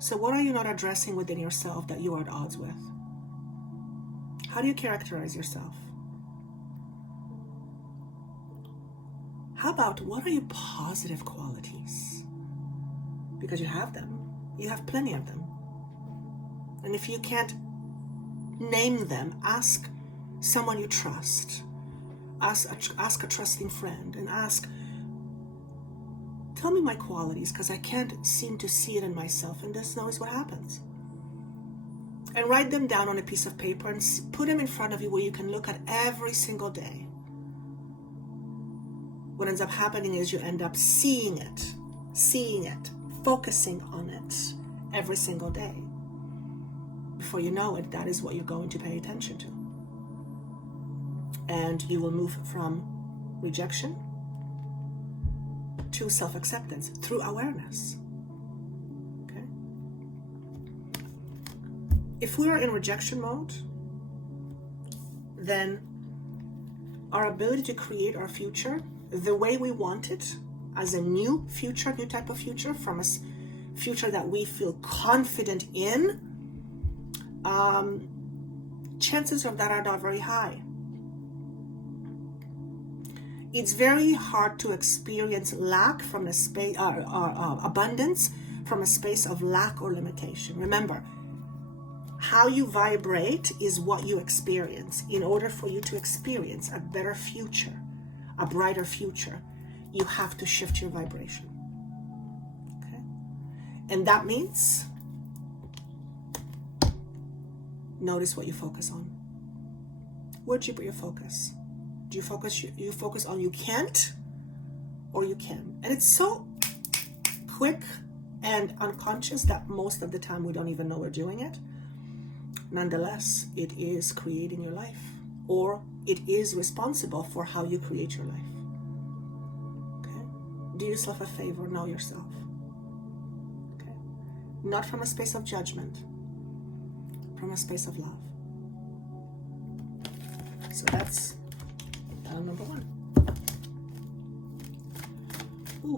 So what are you not addressing within yourself that you are at odds with? How do you characterize yourself? How about what are your positive qualities? Because you have them. You have plenty of them. And if you can't name them, ask someone you trust. Ask a trusting friend and ask, tell me my qualities because I can't seem to see it in myself, and this knows what happens. And write them down on a piece of paper and put them in front of you where you can look at every single day. what ends up happening is you end up seeing it, focusing on it every single day. Before you know it, that is what you're going to pay attention to. And you will move from rejection to self-acceptance through awareness. Okay? If we are in rejection mode, then our ability to create our future the way we want it, as a new future, new type of future, from a future that we feel confident in, chances of that are not very high. It's very hard to experience lack from a space, abundance from a space of lack or limitation. Remember, how you vibrate is what you experience. In order for you to experience a better future, a brighter future, you have to shift your vibration. Okay? And that means notice what you focus on. Where'd you put your focus? Do you focus on you can't or you can? And it's so quick and unconscious that most of the time we don't even know we're doing it. Nonetheless, it is creating your life, or it is responsible for how you create your life. Okay? Do yourself a favor, know yourself. Okay? Not from a space of judgment, from a space of love. So that's pile number 1. Ooh.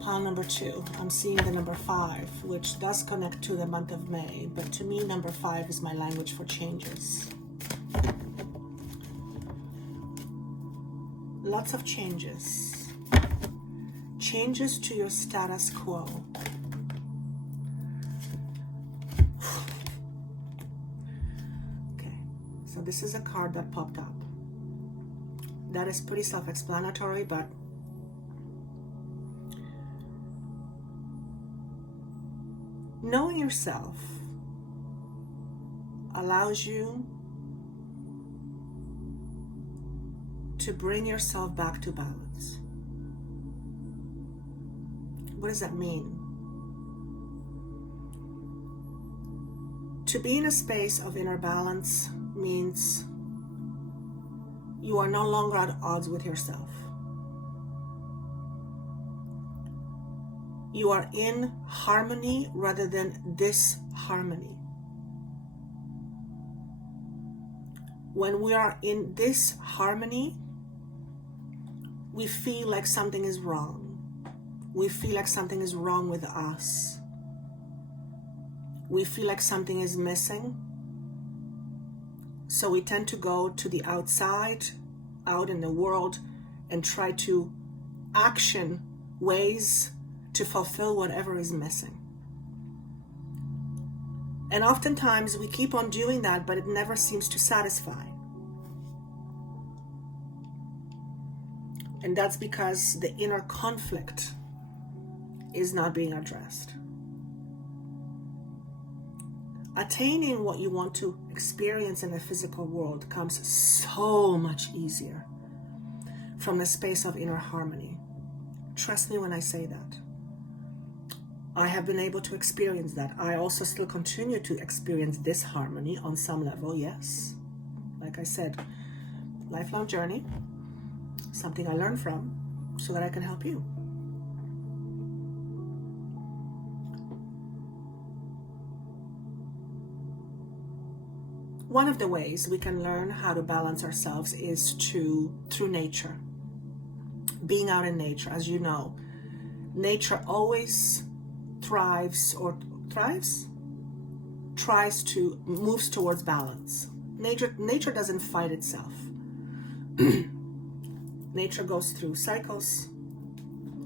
Pile number 2, I'm seeing the number 5, which does connect to the month of May, but to me, number 5 is my language for changes. Lots of changes. Changes to your status quo. Okay, so this is a card that popped up. That is pretty self-explanatory, but knowing yourself allows you to bring yourself back to balance. What does that mean? To be in a space of inner balance means you are no longer at odds with yourself. You are in harmony rather than disharmony. When we are in this harmony, we feel like something is wrong. We feel like something is wrong with us. We feel like something is missing. So we tend to go to the outside, out in the world, and try to action ways to fulfill whatever is missing. And oftentimes we keep on doing that, but it never seems to satisfy. And that's because the inner conflict is not being addressed. Attaining what you want to experience in the physical world comes so much easier from a space of inner harmony. Trust me when I say that. I have been able to experience that. I also still continue to experience disharmony on some level, yes. Like I said, lifelong journey, something I learned from so that I can help you. One of the ways we can learn how to balance ourselves is through nature. Being out in nature, as you know, nature always moves towards balance. Nature doesn't fight itself. Nature goes through cycles.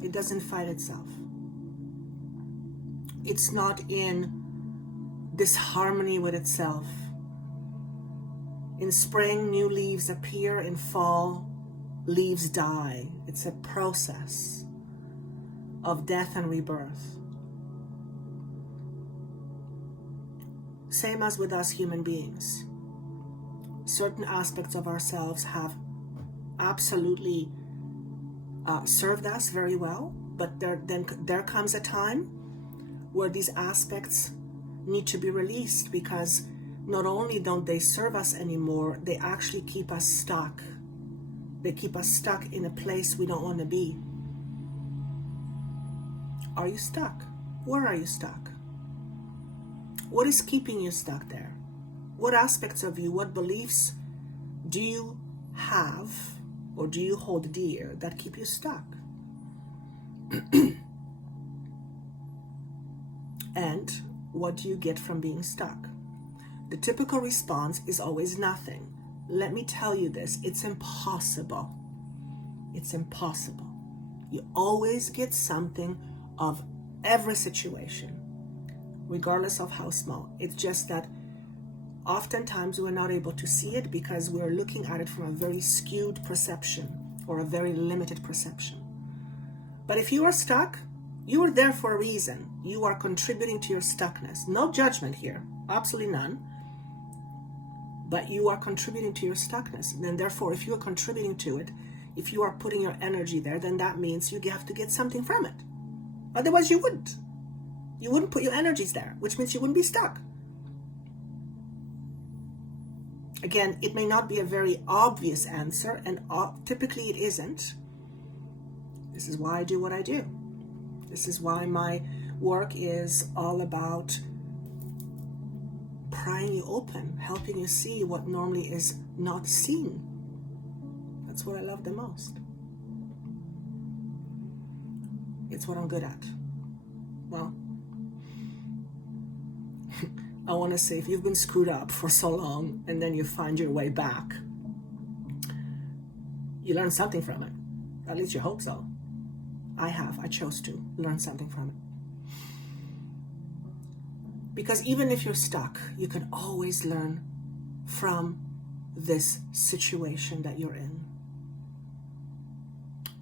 It doesn't fight itself. It's not in disharmony with itself. In spring, new leaves appear. In fall, leaves die. It's a process of death and rebirth. Same as with us human beings. Certain aspects of ourselves have absolutely served us very well, but there comes a time where these aspects need to be released, because not only don't they serve us anymore, they actually keep us stuck. They keep us stuck in a place we don't want to be. Are you stuck? Where are you stuck? What is keeping you stuck there? What aspects of you, what beliefs do you have or do you hold dear that keep you stuck? And what do you get from being stuck? The typical response is always nothing. Let me tell you this, it's impossible. It's impossible. You always get something of every situation, regardless of how small. It's just that oftentimes we're not able to see it because we're looking at it from a very skewed perception or a very limited perception. But if you are stuck, you are there for a reason. You are contributing to your stuckness. No judgment here, absolutely none. But you are contributing to your stuckness. And therefore, if you are contributing to it, if you are putting your energy there, then that means you have to get something from it. Otherwise, you wouldn't. You wouldn't put your energies there, which means you wouldn't be stuck. Again, it may not be a very obvious answer, and typically it isn't. This is why I do what I do. This is why my work is all about prying you open, helping you see what normally is not seen. That's what I love the most. It's what I'm good at. Well, I want to say, if you've been screwed up for so long and then you find your way back, you learn something from it. At least you hope so. I chose to learn something from it. Because even if you're stuck, you can always learn from this situation that you're in.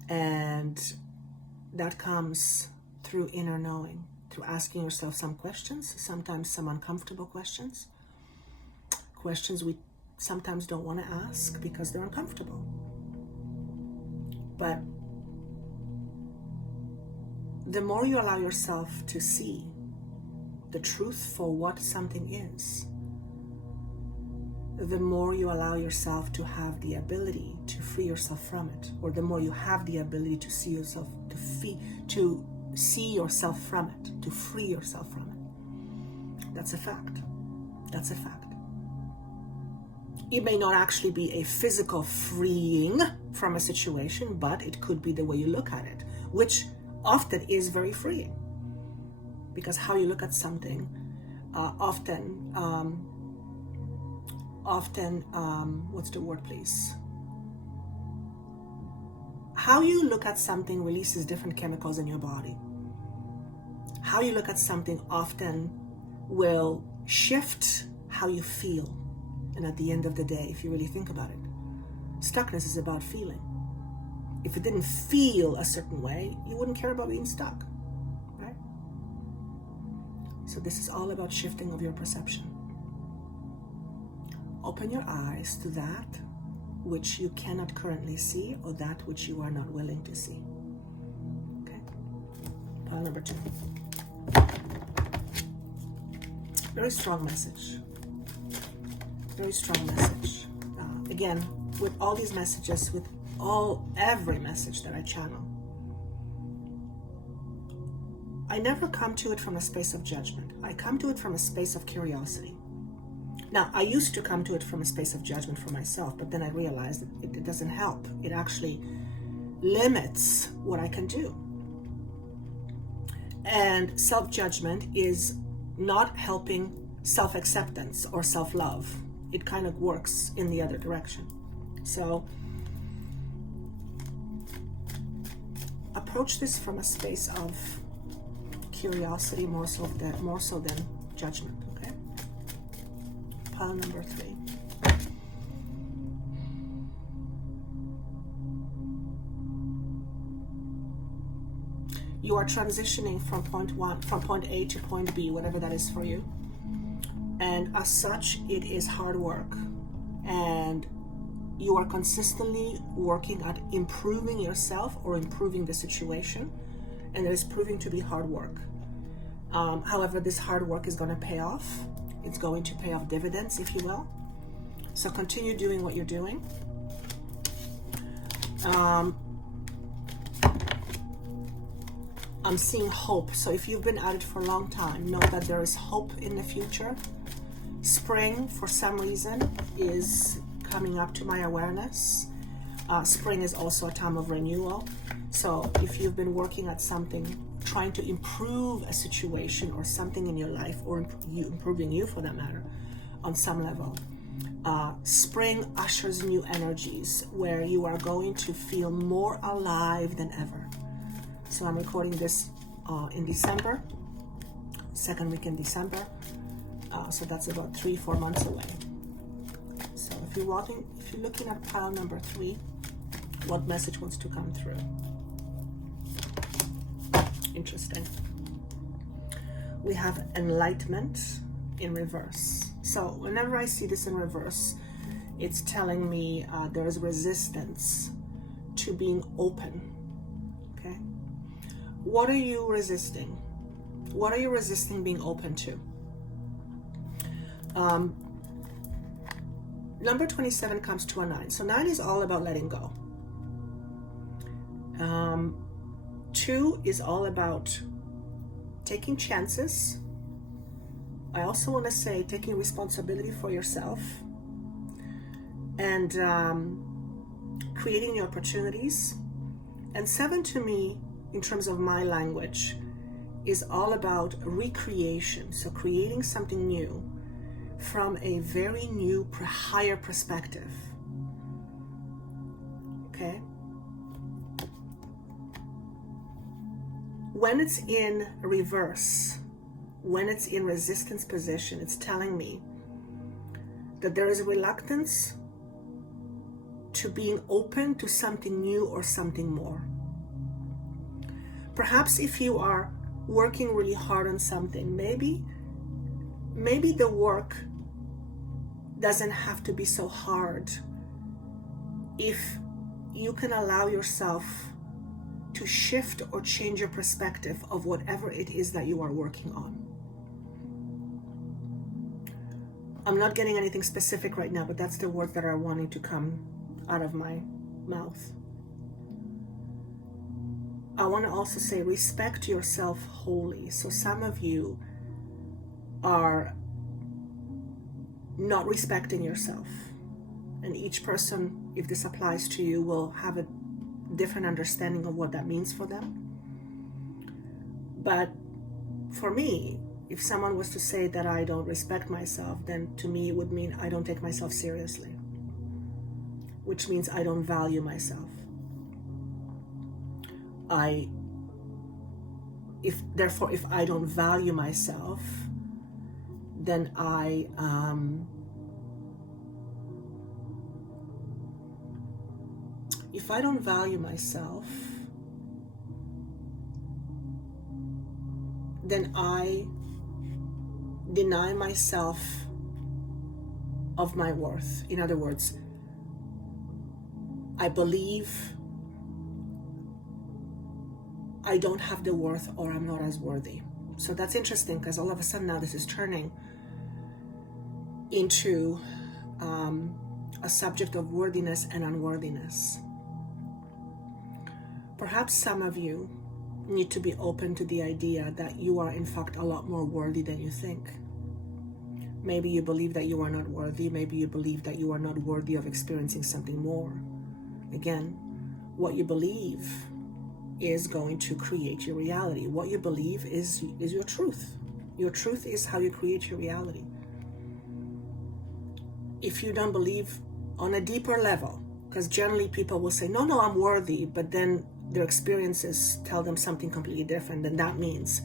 And that comes through inner knowing, through asking yourself some questions, sometimes some uncomfortable questions. Questions we sometimes don't want to ask because they're uncomfortable. But the more you allow yourself to see the truth for what something is, the more you allow yourself to have the ability to free yourself from it, or the more you have the ability to see yourself, to see yourself from it, to free yourself from it. That's a fact. That's a fact. It may not actually be a physical freeing from a situation, but it could be the way you look at it, which often is very freeing. Because how you look at something often, what's the word, please? How you look at something releases different chemicals in your body. How you look at something often will shift how you feel. And at the end of the day, if you really think about it, stuckness is about feeling. If you didn't feel a certain way, you wouldn't care about being stuck, right? So this is all about shifting of your perception. Open your eyes to that which you cannot currently see, or that which you are not willing to see. Okay? Pile number 2. Very strong message. Very strong message. Again, with all these messages, with every message that I channel, I never come to it from a space of judgment. I come to it from a space of curiosity. Now, I used to come to it from a space of judgment for myself, but then I realized that it doesn't help. It actually limits what I can do. And self-judgment is not helping self-acceptance or self-love. It kind of works in the other direction. So approach this from a space of curiosity more so than judgment. Okay? Pile number 3. You are transitioning from point A to point B, whatever that is for you. And as such, it is hard work. And you are consistently working at improving yourself or improving the situation, and it is proving to be hard work. However, this hard work is going to pay off. It's going to pay off dividends, if you will. So continue doing what you're doing. I'm seeing hope. So if you've been at it for a long time, know that there is hope in the future. Spring, for some reason, is coming up to my awareness. Spring is also a time of renewal. So if you've been working at something, trying to improve a situation or something in your life, or improving you for that matter, on some level, spring ushers new energies where you are going to feel more alive than ever. So I'm recording this in December, second week in December. So that's about 3-4 months away. So if you're looking at pile number 3, what message wants to come through? Interesting. We have enlightenment in reverse. So whenever I see this in reverse, it's telling me there is resistance to being open. Okay. What are you resisting? What are you resisting being open to? Number 27 comes to a 9. So 9 is all about letting go. 2 is all about taking chances. I also want to say taking responsibility for yourself and creating new opportunities. And 7 to me, in terms of my language, is all about recreation. So creating something new from a very new, higher perspective. Okay? When it's in reverse, when it's in resistance position, it's telling me that there is a reluctance to being open to something new or something more. Perhaps if you are working really hard on something, maybe the work doesn't have to be so hard if you can allow yourself to shift or change your perspective of whatever it is that you are working on. I'm not getting anything specific right now, but that's the words that are wanting to come out of my mouth. I want to also say respect yourself wholly. So some of you are not respecting yourself, and each person, if this applies to you, will have a different understanding of what that means for them. But for me, if someone was to say that I don't respect myself, then to me it would mean I don't take myself seriously, which means I don't value myself. If I don't value myself, then if I don't value myself, then I deny myself of my worth. In other words, I believe I don't have the worth, or I'm not as worthy. So that's interesting, because all of a sudden now this is turning into a subject of worthiness and unworthiness. Perhaps some of you need to be open to the idea that you are in fact a lot more worthy than you think. Maybe you believe that you are not worthy. Maybe you believe that you are not worthy of experiencing something more. Again, what you believe is going to create your reality. What you believe is your truth. Your truth is how you create your reality. If you don't believe on a deeper level, because generally people will say, no, I'm worthy, but then their experiences tell them something completely different, then that means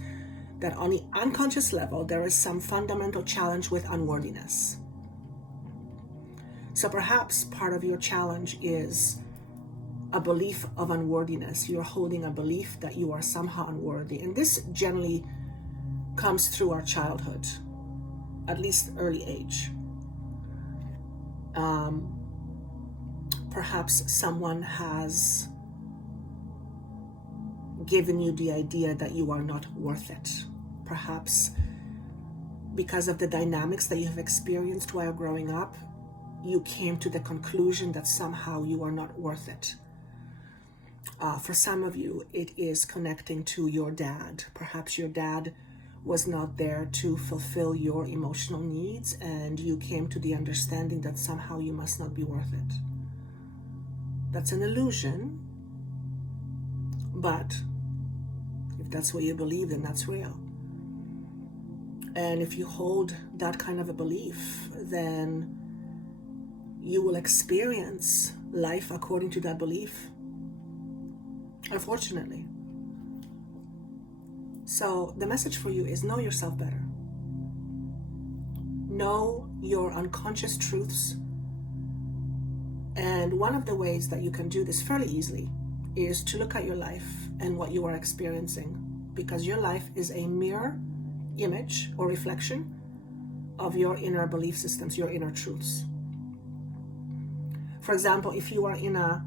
that on the unconscious level, there is some fundamental challenge with unworthiness. So perhaps part of your challenge is a belief of unworthiness. You're holding a belief that you are somehow unworthy. And this generally comes through our childhood, at least early age. Perhaps someone has given you the idea that you are not worth it. Perhaps because of the dynamics that you have experienced while growing up, you came to the conclusion that somehow you are not worth it. For some of you, it is connecting to your dad. Perhaps your dad was not there to fulfill your emotional needs, and you came to the understanding that somehow you must not be worth it. That's an illusion, but if that's what you believe, then that's real. And if you hold that kind of a belief, then you will experience life according to that belief, unfortunately. So the message for you is know yourself better. Know your unconscious truths. And one of the ways that you can do this fairly easily is to look at your life and what you are experiencing, because your life is a mirror image or reflection of your inner belief systems, your inner truths. For example, if you are in a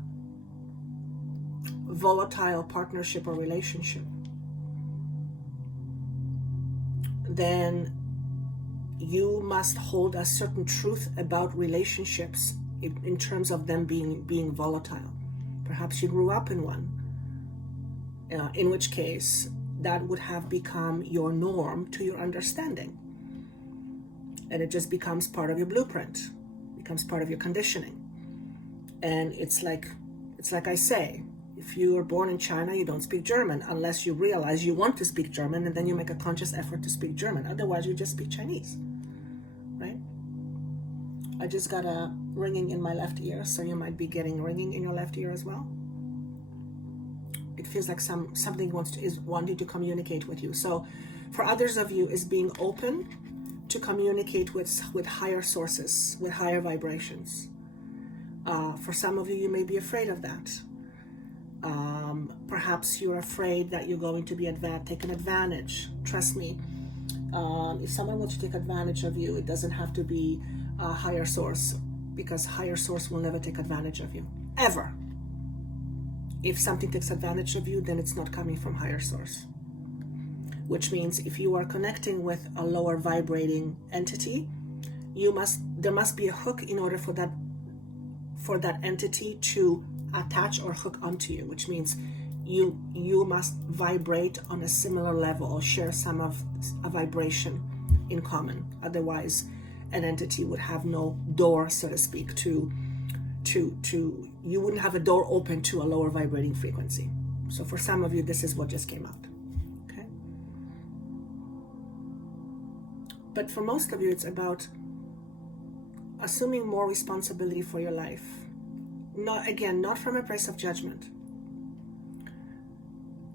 volatile partnership or relationship, then you must hold a certain truth about relationships in terms of them being volatile. Perhaps you grew up in one, in which case that would have become your norm to your understanding. And it just becomes part of your blueprint, becomes part of your conditioning. And it's like I say, if you are born in China, you don't speak German unless you realize you want to speak German, and then you make a conscious effort to speak German. Otherwise, you just speak Chinese, right? I just got a ringing in my left ear, so you might be getting ringing in your left ear as well. It feels like something is wanting to communicate with you. So for others of you, is being open to communicate with higher sources, with higher vibrations. For some of you, you may be afraid of that. Perhaps you're afraid that you're going to be taken advantage. Trust me, if someone wants to take advantage of you, it doesn't have to be a higher source, because higher source will never take advantage of you, ever. If something takes advantage of you, then it's not coming from higher source. Which means if you are connecting with a lower vibrating entity, there must be a hook in order for that entity to attach or hook onto you, which means you must vibrate on a similar level or share some of a vibration in common. Otherwise, an entity would have no door, so to speak, you wouldn't have a door open to a lower vibrating frequency. So for some of you, this is what just came out. Okay? But for most of you, it's about assuming more responsibility for your life. Not from a place of judgment.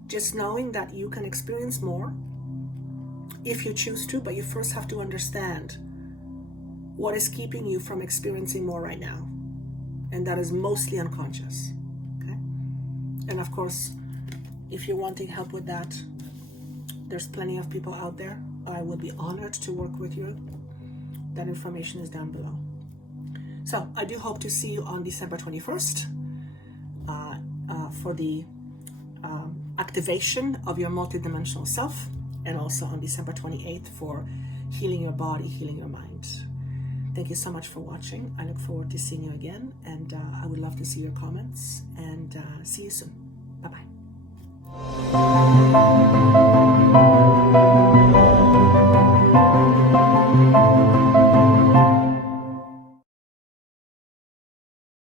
Just knowing that you can experience more if you choose to, but you first have to understand what is keeping you from experiencing more right now. And that is mostly unconscious. Okay? And of course, if you're wanting help with that, there's plenty of people out there. I will be honored to work with you. That information is down below. So I do hope to see you on December 21st for the activation of your multidimensional self, and also on December 28th for healing your body, healing your mind. Thank you so much for watching. I look forward to seeing you again, and I would love to see your comments, and see you soon. Bye-bye.